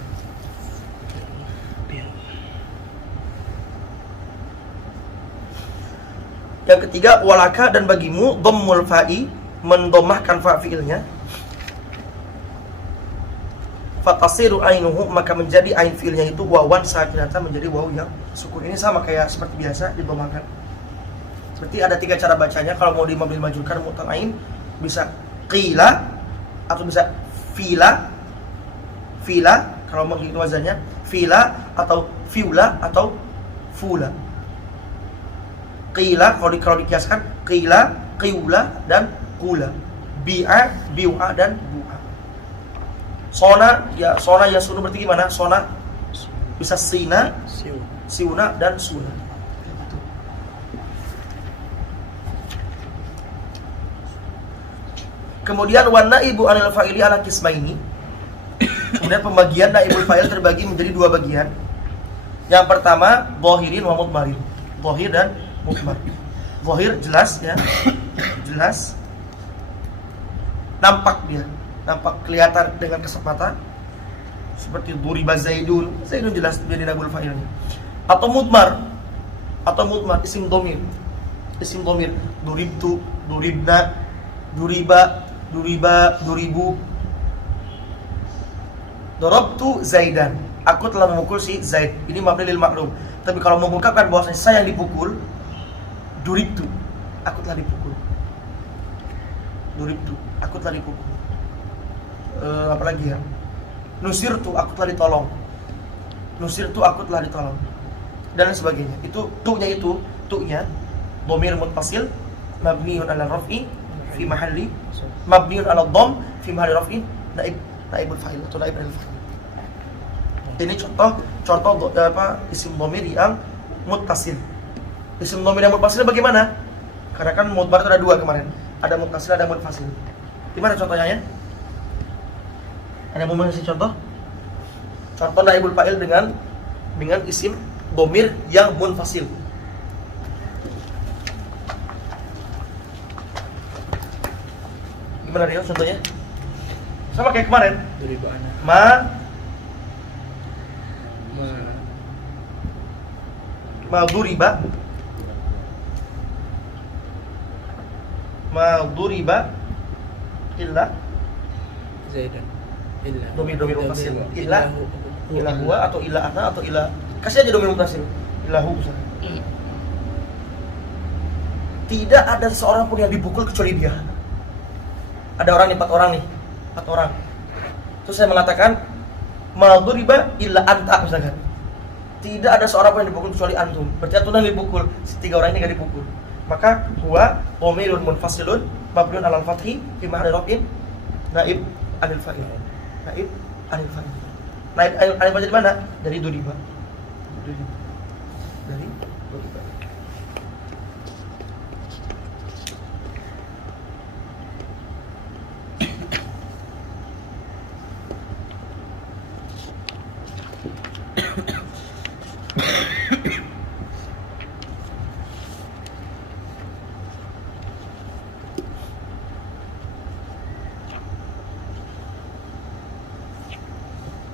Yang ketiga, walaka dan bagimu dhammul fa'i, mendomahkan fa fi'ilnya. Fatasiru ainuhu, maka menjadi ain fi'ilnya itu wawan sakinata, menjadi waw yang sukun. Ini sama kayak seperti biasa didomahkan. Berarti ada 3 cara bacanya. Kalau mau dimabdil majurkan mutal ain, bisa qila atau bisa fila kalau begitu wazannya, fila atau fiula atau fula. Qila kalau dikiaskan qila, qiula dan qula. Bi'a, bi'a dan bu'a. Sona ya sunu berarti gimana? Sona bisa sina, siuna dan suna. Kemudian wan naibu anil fa'ili ala qismaini. Kemudian pembagian naibul fa'il terbagi menjadi 2 bagian. Yang pertama dhahirin wa mudmarin. Dhahir dan mudmar. Dhahir jelas ya. Jelas. Nampak dia. Nampak kelihatan dengan kasat mata. Seperti duriba Zaidun. Zaidun jelas dia di naibul fa'ilnya. Atau mudmar isim dhamir. Isim dhamir. Duribtu, duribna, duriba, duribu. Darabtu Zaidan. Aku telah memukul si Zaid. Ini mabni lil ma'lum. Tapi kalau mengungkapkan bahwasanya saya yang dipukul, duribtu. Aku telah dipukul. Duribtu. Aku telah dipukul. Apalagi ya? Nusirtu. Aku telah ditolong. Nusirtu. Aku telah ditolong. Dan lain sebagainya. Itu tu'nya dhamir muttasil mabniun 'ala raf'i fi mahalli mabniun 'ala dhamm fi mahalli raf'i naibul fa'il atau naib anil fa'il. Ini contoh isim dhamir yang muttasil. Isim dhamir yang muttasil bagaimana? Karena kan mudmar itu ada 2 kemarin. Ada muttasil, ada munfasil. Gimana contohnya ya? Ada yang mau ngasih contoh? Contoh naibul fa'il dengan isim dhamir yang munfasil. Gimana Rio contohnya? Sama kayak kemarin. Duriba illa Zaidan. Illa. Domir mutasil. Illa huwa atau illa ana atau illa. Kasih aja domir mutasil. Illahu misalnya. Tidak ada seorang pun yang dipukul kecuali dia. Ada orang nih, 4 orang. Terus saya mengatakan maduriba illa anta misalkan. Tidak ada seorang pun yang dipukul kecuali antum. Berarti antum yang dipukul, 3 orang ini enggak dipukul. Maka huwa dhamirun munfasilun mabniun 'alal fathi fi mahalli raf'in naib anil fa'il. Naib anil fa'il. Naib anil fa'il dari mana? Dari duriba. Dari duriba.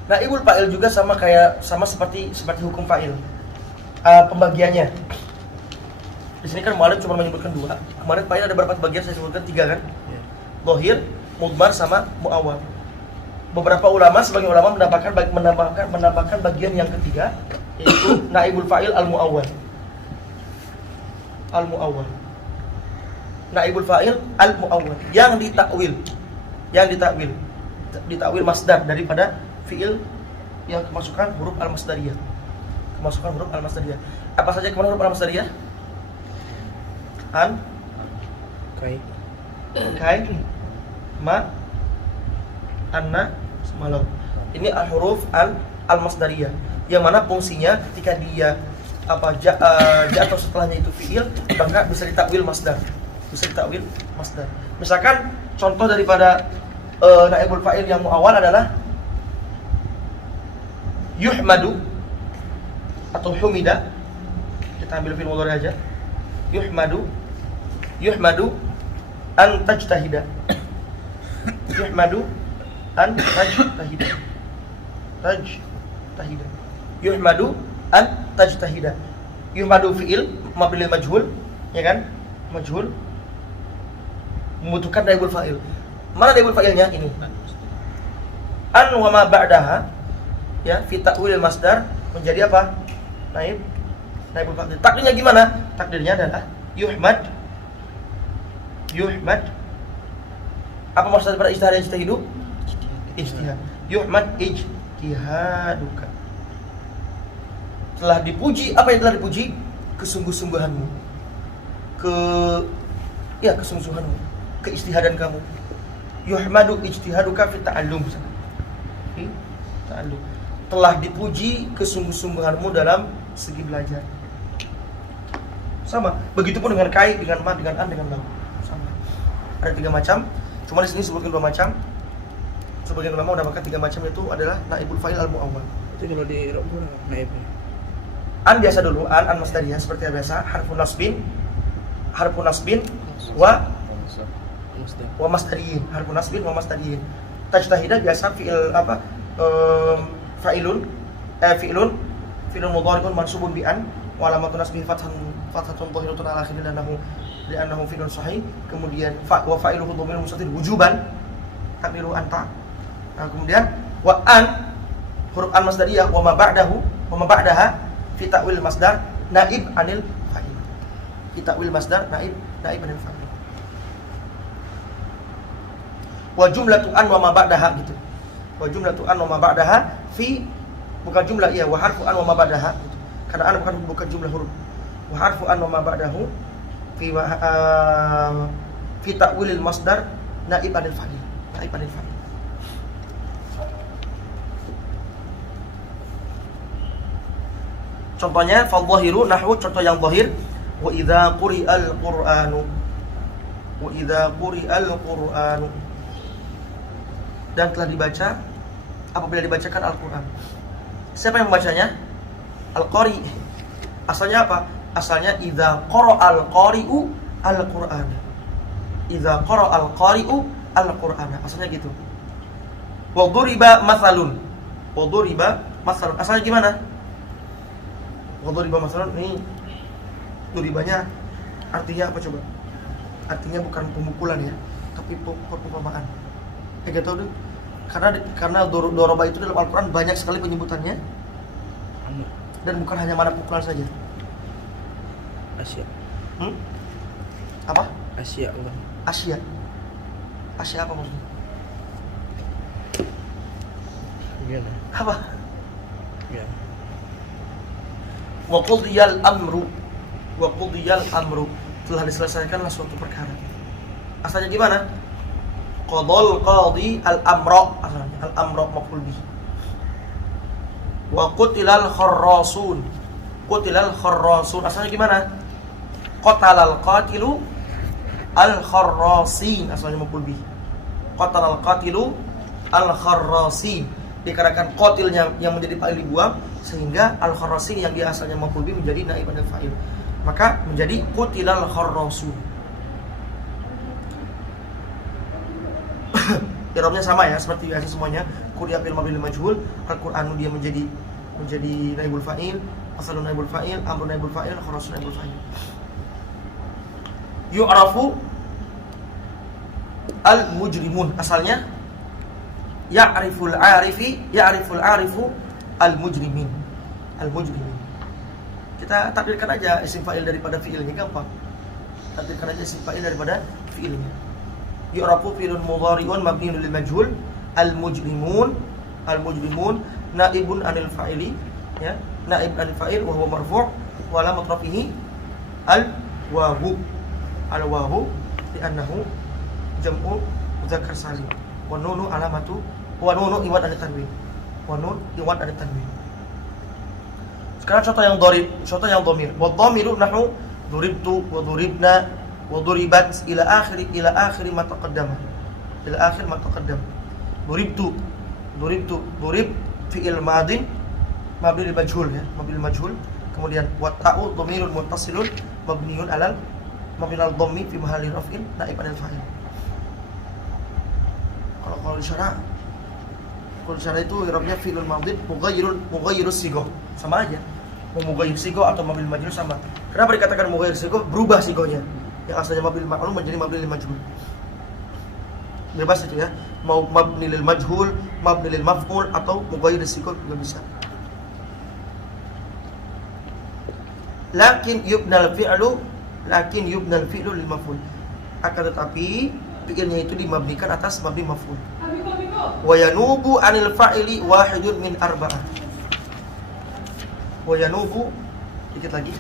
Naibul fa'il juga sama seperti hukum fa'il. Pembagiannya. Di sini kan mu'alif cuma menyebutkan 2. Kemarin fa'il ada berapa bagian, saya sebutkan 3 kan? Dhahir, mudmar sama mu'awwal. Beberapa ulama, sebagian ulama menambahkan bagian yang ketiga, yaitu naibul fa'il al-mu'awwal. Naibul fa'il al-mu'awwal yang ditakwil. Ditakwil masdar daripada fi'il yang kemasukan huruf al-masdariyah. Kemasukan huruf al-masdariyah. Apa saja kemasukan huruf al-masdariyah? An, Kai. kai, ma, anna, semalau. Ini huruf al-masdariyah. Yang mana fungsinya ketika dia atau setelahnya itu fiil, maka bisa ditakwil masdar. Bisa ditakwil masdar. Misalkan contoh daripada naibul fa'il yang muawwal adalah yuhmadu atau humida. Kita ambil fi'il mudhari aja. Yuhmadu an tajtahida. Yuhmadu an tajtahida. Tajtahida. Yuhmadu an tajtahida. Yuhmadu fi'il mabni lil majhul, ya kan? Majhul membutuhkan naibul fa'il. Mana naibul fa'ilnya ini? An wa ma ba'daha, ya, fi ta'wil masdar menjadi apa? Naibul fa'il. Takdirnya gimana? Takdirnya adalah yuhmad. Apa maksud daripada ijtihad? Ijtihad. Yuhmad ijtihaduka. Telah dipuji, apa yang telah dipuji? Kesungguh-sungguhanmu. Kesungguh-sungguhanmu, keistihadan kamu. Yuhmadu ijtihaduka fi ta'allum. Ta'allum. Telah dipuji kesungguh-sungguhanmu dalam segi belajar. Sama, begitupun dengan kai, dengan ma, dengan an, dengan lam. Sama. Ada 3 macam. Cuma di sini sebutkan 2 macam. Sebagian ulama mendapatkan 3 macam itu adalah naibul fa'il al-muawwal. Itu kalau di Arab pun naib. An biasa dulu, an masdariyah seperti biasa, harfun nasbin wa masdariyin, harfun nasbin wa masdariyin. Tajtahida biasa fi'il apa? Fi'lun mudhari'un mansubun bi an wa alamatun nasbihi fathatun dhahiratun ala akhirih li'annahu fi'lun sahih. Kemudian wa fa'iluhu dhamirun mustatir wujuban takdiru anta. Nah, kemudian wa an huruf an masdariyah wa ma ba'daha fi ta'wil masdar naib anil fa'il. Fi ta'wil masdar naib anil fa'il. Wa jumlatu an wa ma ba'daha gitu. Wa jumlatu an wa ma ba'daha fi, bukan jumlah, iya, wa harfu an wa ma ba'daha gitu. Karena an bukan jumlah huruf. Wa harfu an wa ma ba'dahu fi ta'wilil masdar naib anil fa'il. Naib anil fa'il. Contohnya fadhahiru nahwu, contoh yang zahir, wa idza quri'al qur'anu, dan telah dibaca apabila dibacakan Al-Qur'an. Siapa yang membacanya? Al-qari. Asalnya apa? Asalnya idza qara'al qari'u al-Qur'an. Idza qara'al qari'u al-Qur'ana. Asalnya gitu. Wa duriba mathalun. Asalnya gimana? Wadhuriba masalan, ini duribanya artinya apa coba? Artinya bukan pemukulan ya, tapi perumpamaan. Kayak gitu deh. Karena doroba itu dalam Al-Qur'an banyak sekali penyebutannya. Dan bukan hanya mana pukulan saja. Asia. Apa? Asia bukan. Asia apa maksudnya? Gimana? Apa? Ya. Wa qudiyal amru telah diselesaikanlah suatu perkara. Asalnya gimana? Qadal qadi al-amra, asalnya al-amra maf'ul bih. Wa qutilal kharrasun asalnya gimana? Qatalal qatilu al-kharrasin, asalnya maf'ul bih. Qatalal qatilu al-kharrasin, dikarenakan qatilnya yang menjadi fa'il dibuang, sehingga al-kharrasin yang dia asalnya maf'ul bih menjadi naib anil fa'il, maka menjadi qutilal kharrasun. I'rabnya sama ya, seperti biasa semuanya. Quri'a fil mabni lil majhul, al-Qur'anu dia menjadi naibul fa'il, asalun naibul fa'il, amrun naibul fa'il, kharrasun naibul fa'il. Yu'rafu al-mujrimun, asalnya ya'riful 'arifu al-mujrimin. Kita takdirkan aja isim fa'il daripada fi'ilnya, gampang. Takdirkan aja isim fa'il daripada fi'ilnya. Yu'rafu fi'lun mudhari'un mabniun lil majhul al-mujrimun naibun anil fa'ili, ya, naib anil fa'il wa huwa marfu' wa alamat rafihi al wawu li'annahu jam'u mudzakkar salim wa nunu alamatu wa nunu iwad anit tanwin wa nun iwad anit tanwin. Sekarang contoh yang dhamir. Wa dhamiru nahwu duribtu wa duribna wa duribat ila akhir ma taqaddama. Duribtu durib fi'il madin mabni lil majhul, ya, mabni lil majhul. Kemudian wa ta'u dhamirun muttasilun mabniun alal mabni al dhammi fi mahalli raf'in naib anil fa'il. Kalau syara itu i'rabnya fi'lun madin mughayyirus sighah. Sama aja. Mau mughayyir sighah atau mabni lil majhul sama. Kenapa dikatakan mughayyir sighah? Berubah sighahnya. Yang asalnya mabni lil ma'lum menjadi mabni lil majhul. Bebas itu, ya. Mau mabni lil majhul, mabni lil maf'ul atau mughayyir sighah juga bisa. Lakin yubnal fi'lu lil maf'ul. Akan tetapi fi'ilnya itu dimabnikan atas mabni maf'ul. Wa yanubu 'anil fa'ili wahidun min arba'ah. Wa yanubu, dikit lagi.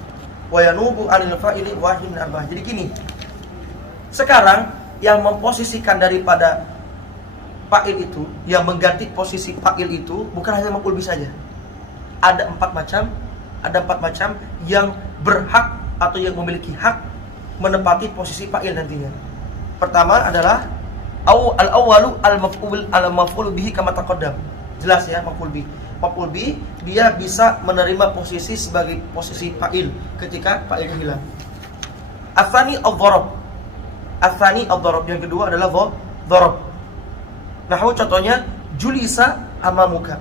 Wa yanubu 'anil fa'ili wahidun min arba'ah. Jadi gini. Sekarang yang memposisikan daripada fa'il itu, yang mengganti posisi fa'il itu bukan hanya maf'ul bi saja. Ada empat macam yang berhak atau yang memiliki hak menempati posisi fa'il nantinya. Pertama adalah al-awwalu al-maf'ul bihi kama taqaddam. Jelas, ya, maf'ul bi. Maf'ul bi dia bisa menerima posisi sebagai posisi fa'il ketika fa'ilnya hilang. Atsani ad-dharab. Yang kedua adalah dharab. Nahwu contohnya julisa amamuka.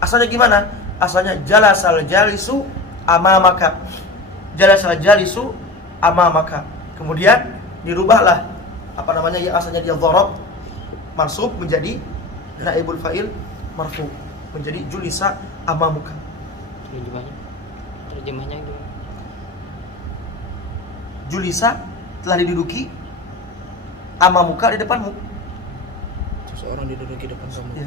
Asalnya gimana? Asalnya jalasal jalisu amamaka. Kemudian dirubahlah yang asalnya dia dharab mansub menjadi naibul fa'il marfu, menjadi julisa amamuka. Terjemahnya gimana? Julisa telah diduduki, amamuka di depanmu. Seseorang diduduki depan kamu. Ya.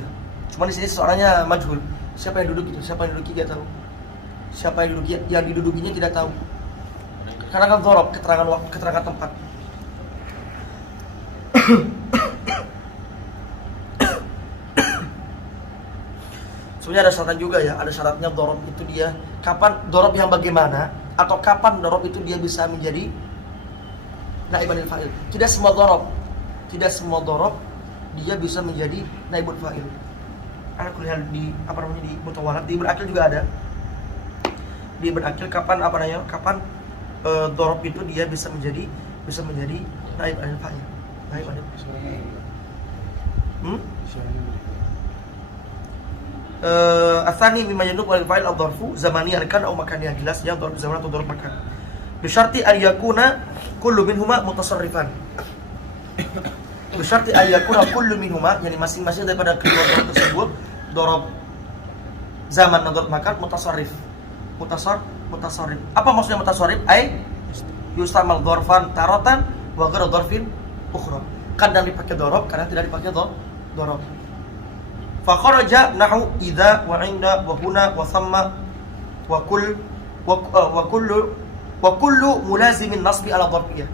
Cuma di sini seseorangnya majhul. Siapa yang duduk itu? Siapa yang diduduki dia tahu. Siapa yang didudukinya tidak tahu. Karena kan dharab, keterangan tempat. Sebenarnya ada syaratnya juga, ya. Ada syaratnya dharab itu dia kapan dharab yang bagaimana, atau kapan dharab itu dia bisa menjadi naibul fa'il. Tidak semua dharab dia bisa menjadi naibul fa'il. Ada kuliah di di mutawalat, di berakil juga ada. Di berakil kapan dharab itu dia bisa menjadi naib anil fa'il. Atsani mimma yanub wal fa'il ad-dharfu zamaniyan kan aw makaniyan. Jelas, ya, dharf zaman atau dharf makan. Bisyarti an yakuna kullu minhuma mutasarrifan. Bisyarti an yakuna kullu minhuma, yani masing-masing daripada kedua dharf tersebut, dharf zaman dan dharf makan mutasarrif. Apa maksudnya mutasarrif? Yustamal dharfan taratan wa ghairu dharfin ukhra. Kadang dipakai dharf, kadang tidak dipakai dharf. Fa kharaja nahu idza wa 'inda wa huna wa thamma wa kullu mulazimin nasbi ala dharfiyah.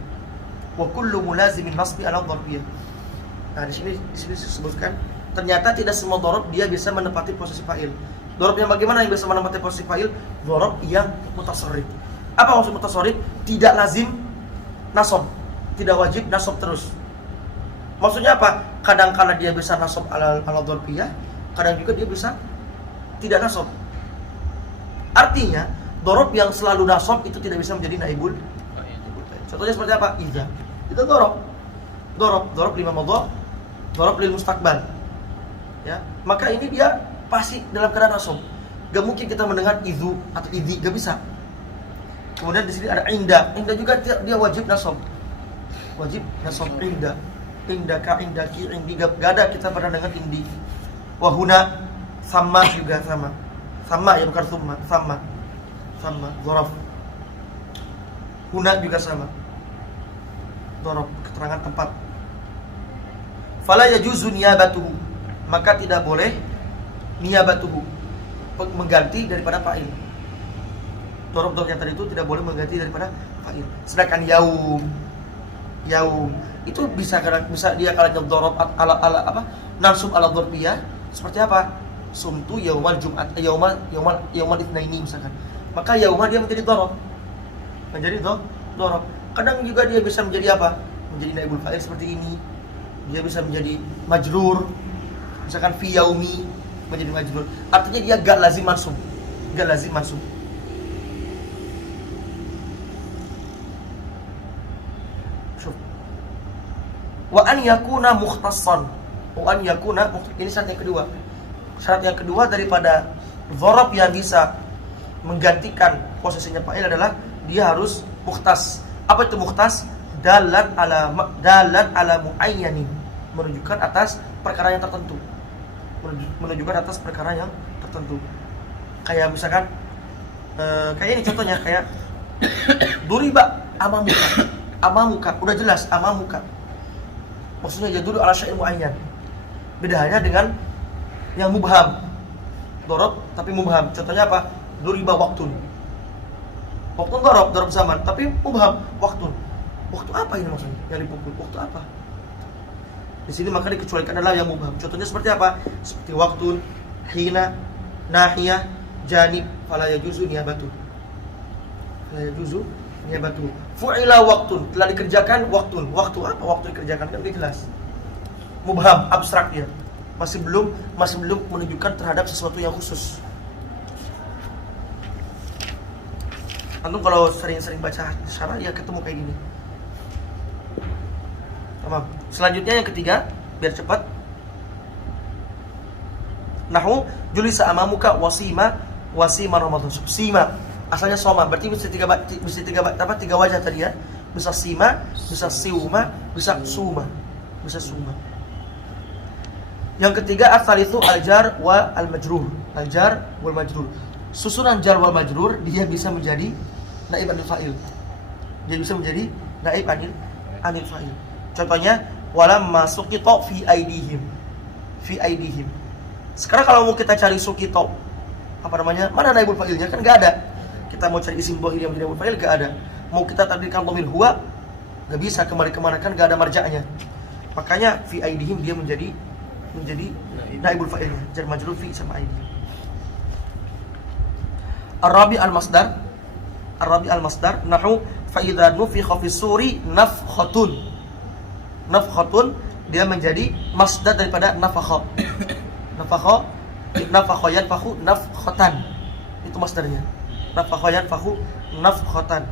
Nah, di sini disebutkan ternyata tidak semua dharf dia bisa menempati posisi fa'il. Dharf yang bagaimana yang bisa menempati posisi fa'il? Dharf yang mutasarrif. Apa maksud mutasarrif? Tidak lazim nasab, tidak wajib nasab terus. Maksudnya apa? Kadang-kala dia bisa nasab ala dharfiyah, kadang juga dia bisa tidak nasab. Artinya, dharf yang selalu nasab itu tidak bisa menjadi naibul. Contohnya seperti apa? Idza. Itu dharf lima madha, dharf lil mustaqbal. Ya, maka ini dia pasti dalam keadaan nasab. Gak mungkin kita mendengar idzu atau idzi, gak bisa. Kemudian di sini ada inda juga dia wajib nasab. Indaka, indaki, indi, gak ada kita pernah dengar indi. Wahuna sama juga sama, ya, bukan sama, dharaf. Huna juga sama, dharaf, keterangan tempat. Fala yajuzu niyabatuhu, maka tidak boleh niyabatuhu, mengganti daripada fa'il. Dorob yang tadi itu tidak boleh mengganti daripada fa'il. Sedangkan yaum itu bisa dia kalau dorob ala apa? Nansub ala dzarfiyah seperti apa? Sumtu yaumal Jumat, yaumal itsnaini misalkan. Maka yauma dia menjadi dorob. Menjadi dorob. Kadang juga dia bisa menjadi apa? Menjadi naibul fa'il seperti ini. Dia bisa menjadi majrur. Misalkan fi yaumi menjadi majrur. Artinya dia gak lazim mansub. Wa an yakuna mukhtassan. Ini syarat yang kedua. Syarat yang kedua daripada dzarab yang bisa menggantikan posisinya fa'il adalah dia harus mukhtas. Apa itu mukhtas? Dalan ala muayyanin, menunjukkan atas perkara yang tertentu. Kayak misalkan kayak ini contohnya, kayak duriba amamuka, udah jelas amamuka. Maksudnya yadullu ala syai'in muayyan. Bedanya dengan yang mubham. Dorob tapi mubham. Contohnya apa? Duriba waktun. Waktun dorob zaman, tapi mubham waktun. Waktu apa ini maksudnya? Yang dipukul. Waktu apa? Di sini maka dikecualikan adalah yang mubham. Contohnya seperti apa? Seperti waktun, hina, nahiyah, janib, fala yajuzu niyabatu. Fu'ila waktun, telah dikerjakan waktun. Waktu apa? Waktu dikerjakan kan jelas. Mubham, abstrak dia. Masih belum menunjukkan terhadap sesuatu yang khusus. Antum kalau sering-sering baca syarah ya ketemu kayak gini. Tamam. Selanjutnya yang ketiga, biar cepat. Nahu julisa amamuka wasima Ramadan. Sima asalnya soma, berarti bisa tiga wajah tadi ya. Bisa sima, bisa siuma, bisa suma. Yang ketiga al-thalithu al-jar wa al-majrur. Al-jar wal majrur. Susunan jar wal majrur dia bisa menjadi naib anil fa'il. Anil fa'il. Contohnya walamma suqita fi aidihim. Sekarang kalau mau kita cari suqita, mana naibul fa'ilnya? Kan enggak ada. Kita mau cari isim dhahir yang menjadi naibul fa'il enggak ada. Mau kita takdirkan dhamir huwa enggak bisa, kembali kemana kan enggak ada marja'nya. Makanya fi aidihim dia menjadi naibul fa'ilnya, jar majrur fi sama aidihim. Ar-rabi al-masdar nahu fa idza nufikha fi suri nafkhatun dia menjadi masdar daripada nafakha yanfakhu nafkhatan, itu masdarnya. Nafakha yanfakhu nafkhatan,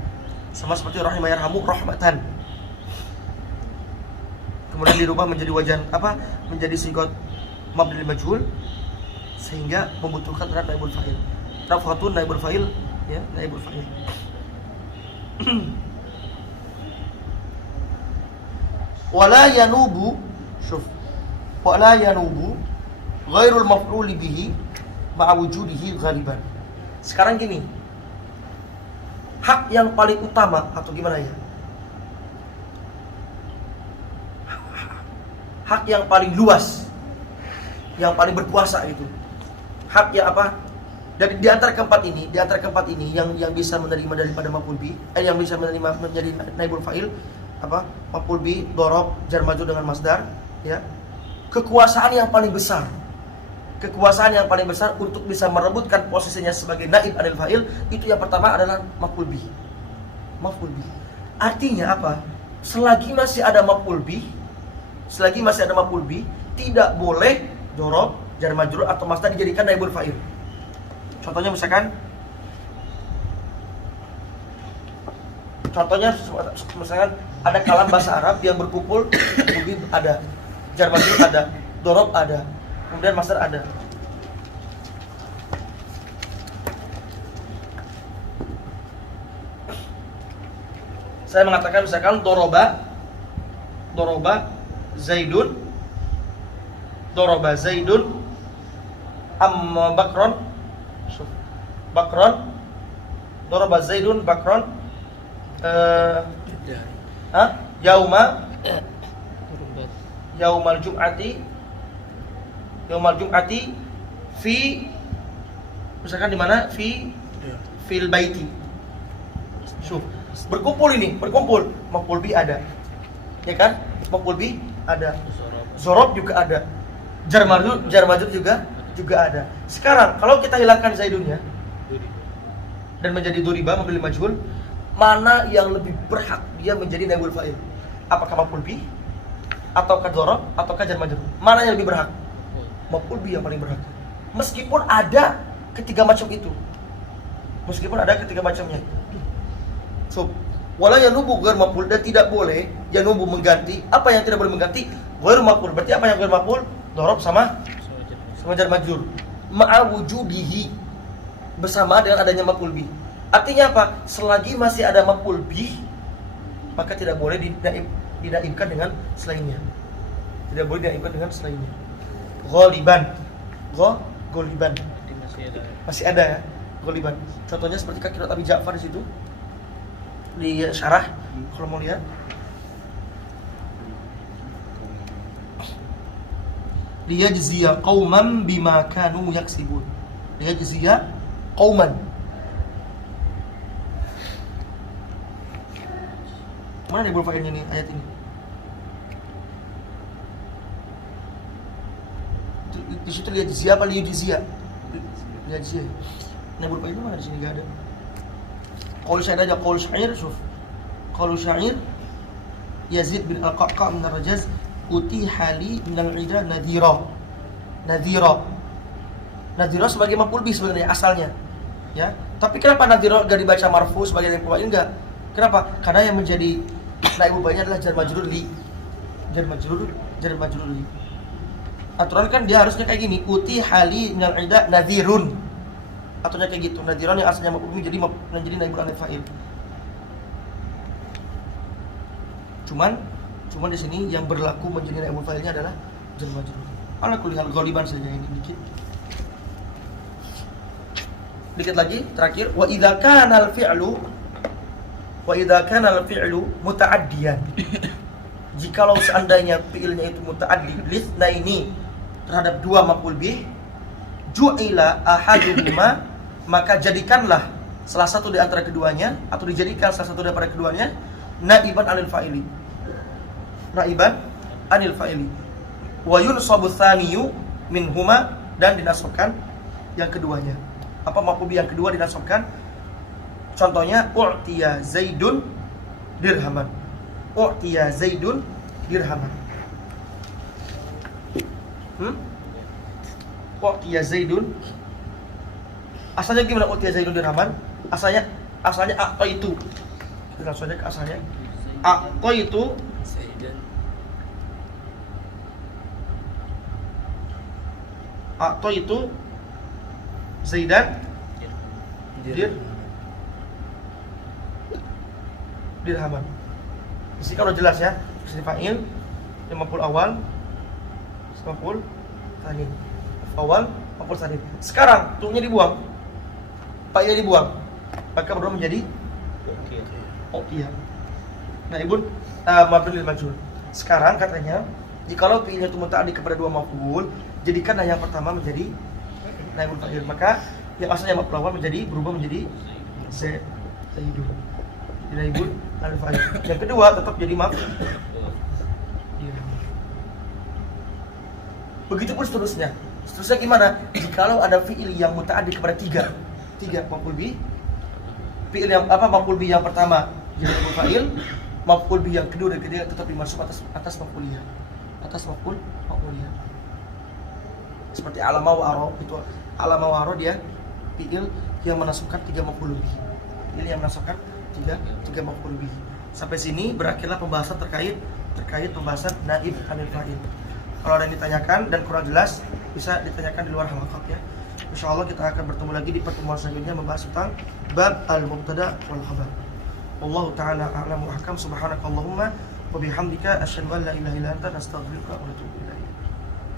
sama seperti rahimah yarhamu rahmatan. Kemudian dirubah menjadi wajan menjadi sigot mabni lil majhul sehingga membutuhkan terhadap naibul fa'il. Nafkhatun naibul fa'il, ya, naibul fa'il. Wala yanubu ghairul maf'ul bihi ma'a wujudihi ghaliban. Sekarang gini, hak yang paling utama atau gimana ya? Hak yang paling luas, yang paling berkuasa gitu. Hak yang apa? Dari di antara keempat ini yang bisa menerima daripada maf'ul bi, yang bisa menerima menjadi naibul fa'il maf'ul bi, dhorob, jar majrur dengan masdar, ya. Kekuasaan yang paling besar untuk bisa merebutkan posisinya sebagai naib anil fa'il itu yang pertama adalah maf'ul bi. Artinya apa? Selagi masih ada maf'ul bi, tidak boleh dhorob, jar majrur atau masdar dijadikan naibul fa'il. Contohnya misalkan ada kalam bahasa Arab yang berkumpul, maf'ul ada, jar majrur ada, dhorob ada, kemudian masdar ada. Saya mengatakan misalkan doroba Zaidun amma Bakron doroba Zaidun Bakron yaumal jum'ati fi, misalkan di mana fi Ya. fil baiti. Syuf, berkumpul ini, berkumpul. Maf'ul bi ada. Ya kan? Maf'ul bi ada. Zorob juga ada. Jar majrur juga ada. Sekarang kalau kita hilangkan zaidunnya dan menjadi duriba mabni majhul, mana yang lebih berhak dia menjadi naibul fa'il? Apakah maf'ul bi ataukah dzarab ataukah jar majrur? Mana yang lebih berhak? Maf'ul bi yang paling berhak. Meskipun ada ketiga macam itu. Meskipun ada ketiga macamnya. So, wala yanubu ghair maf'ul, dan tidak boleh yanubu mengganti. Apa yang tidak boleh mengganti? Ghair maf'ul. Berarti apa yang ghair maf'ul? Dzarab sama jar majrur. Ma'a wujudihi, bersama dengan adanya maf'ul bi. Artinya apa? Selagi masih ada maf'ul bi, maka tidak boleh dinaibkan dengan selainnya. Tidak boleh dinaibkan dengan selainnya. Ghaliban. Ghaliban. Masih ada ya? Ghaliban. Contohnya seperti qiraat Abi Ja'far di situ. Di syarah kalau mau lihat. Liyajziya qauman bima kanu yaksibun. Liyajziya qauman. Mana naibul fa'ilnya nih ayat ini? Di situ liyajziya apa liyujziya? Liyajziya. Naibul fa'il mana di sini enggak ada. Qaul syair aja, qaul syair, syuf. Qaul syair Yazid bin Al-Qaqqa min Ar-Rajaz utiha li min al-'ida nadhira. Nadhira sebagai maf'ul bih sebenarnya asalnya. Ya. Tapi kenapa nadhira enggak dibaca marfu sebagai naibul fa'il enggak? Kenapa? Karena yang menjadi naibul fa'ilnya adalah jar majrur li. Jar majrur li. Aturan kan dia harusnya kayak gini, utiha li min al-'ida nadhirun. Aturannya kayak gitu. Nadhiran yang asalnya maf'ul bih jadi naibul anil fa'il. Cuman di sini yang berlaku menjadi naibul fa'ilnya adalah jar majrur. Ala kulli hal ghaliban saja ini dikit lagi terakhir, wa idza kana al-fi'lu muta'addiyan. Jikalau seandainya fi'ilnya itu muta'addi litsnaini terhadap dua maf'ul bih, ju'ila ahaduhuma, maka jadikanlah salah satu di antara keduanya, atau dijadikan salah satu daripada keduanya naiban anil fa'ili. Naiban anil fa'ili. Wa yunsabu tsaniyu minhuma, dan dinasabkan yang keduanya. Apa maf'ul bih yang kedua dinasabkan? Contohnya u'tiya Zaidun dirhaman. U'tiya Zaidun dirhaman. U'tiya Zaidun. Asalnya gimana u'tiya Zaidun dirhaman? Asalnya aqta itu. Kita langsung aja ke asalnya. Aqta itu Zaidan dirhaman. Di sini kalau jelas ya, isim fa'il, maf'ul awal, maf'ul tsani. Awal, maf'ul tsani. Sekarang tuhnya dibuang. Fa'ilnya dibuang. Maka berubah menjadi u'tiya. Nah, ibun mabni lil majhul. Sekarang katanya, jikalau fi'ilnya itu muta'addi kepada dua maf'ul, jadikanlah yang pertama menjadi naibul fa'il. Maka yang asalnya maf'ul awal berubah menjadi Zaidun. Naibul anil fa'il. Yang kedua tetap jadi maf'ul. Begitupun seterusnya. Seterusnya gimana? Jikalau ada fi'il yang muta'addi kepada tiga maf'ul bih. Fi'il yang maf'ul bih yang pertama jadi naibul fa'il, maf'ul bih yang kedua dan ketiga tetap dimasuk atas maf'uliyah. Atas maf'uliyah. Seperti alama wa aro, itu alama wa aro dia fi'il yang menasabkan tiga maf'ul bih. Fi'il yang menasabkan tiga maf'ul bih. Sampai sini berakhirlah pembahasan terkait pembahasan naib anil fa'il. Kalau ada yang ditanyakan dan kurang jelas, bisa ditanyakan di luar halaqah ya. Insyaallah kita akan bertemu lagi di pertemuan selanjutnya membahas tentang bab al-mubtada wal khabar. Wallahu ta'ala a'lamu ahkam. Subhanakallahumma wa bihamdika asyhadu an la ilaha illa anta astaghfiruka wa atubu ilaik.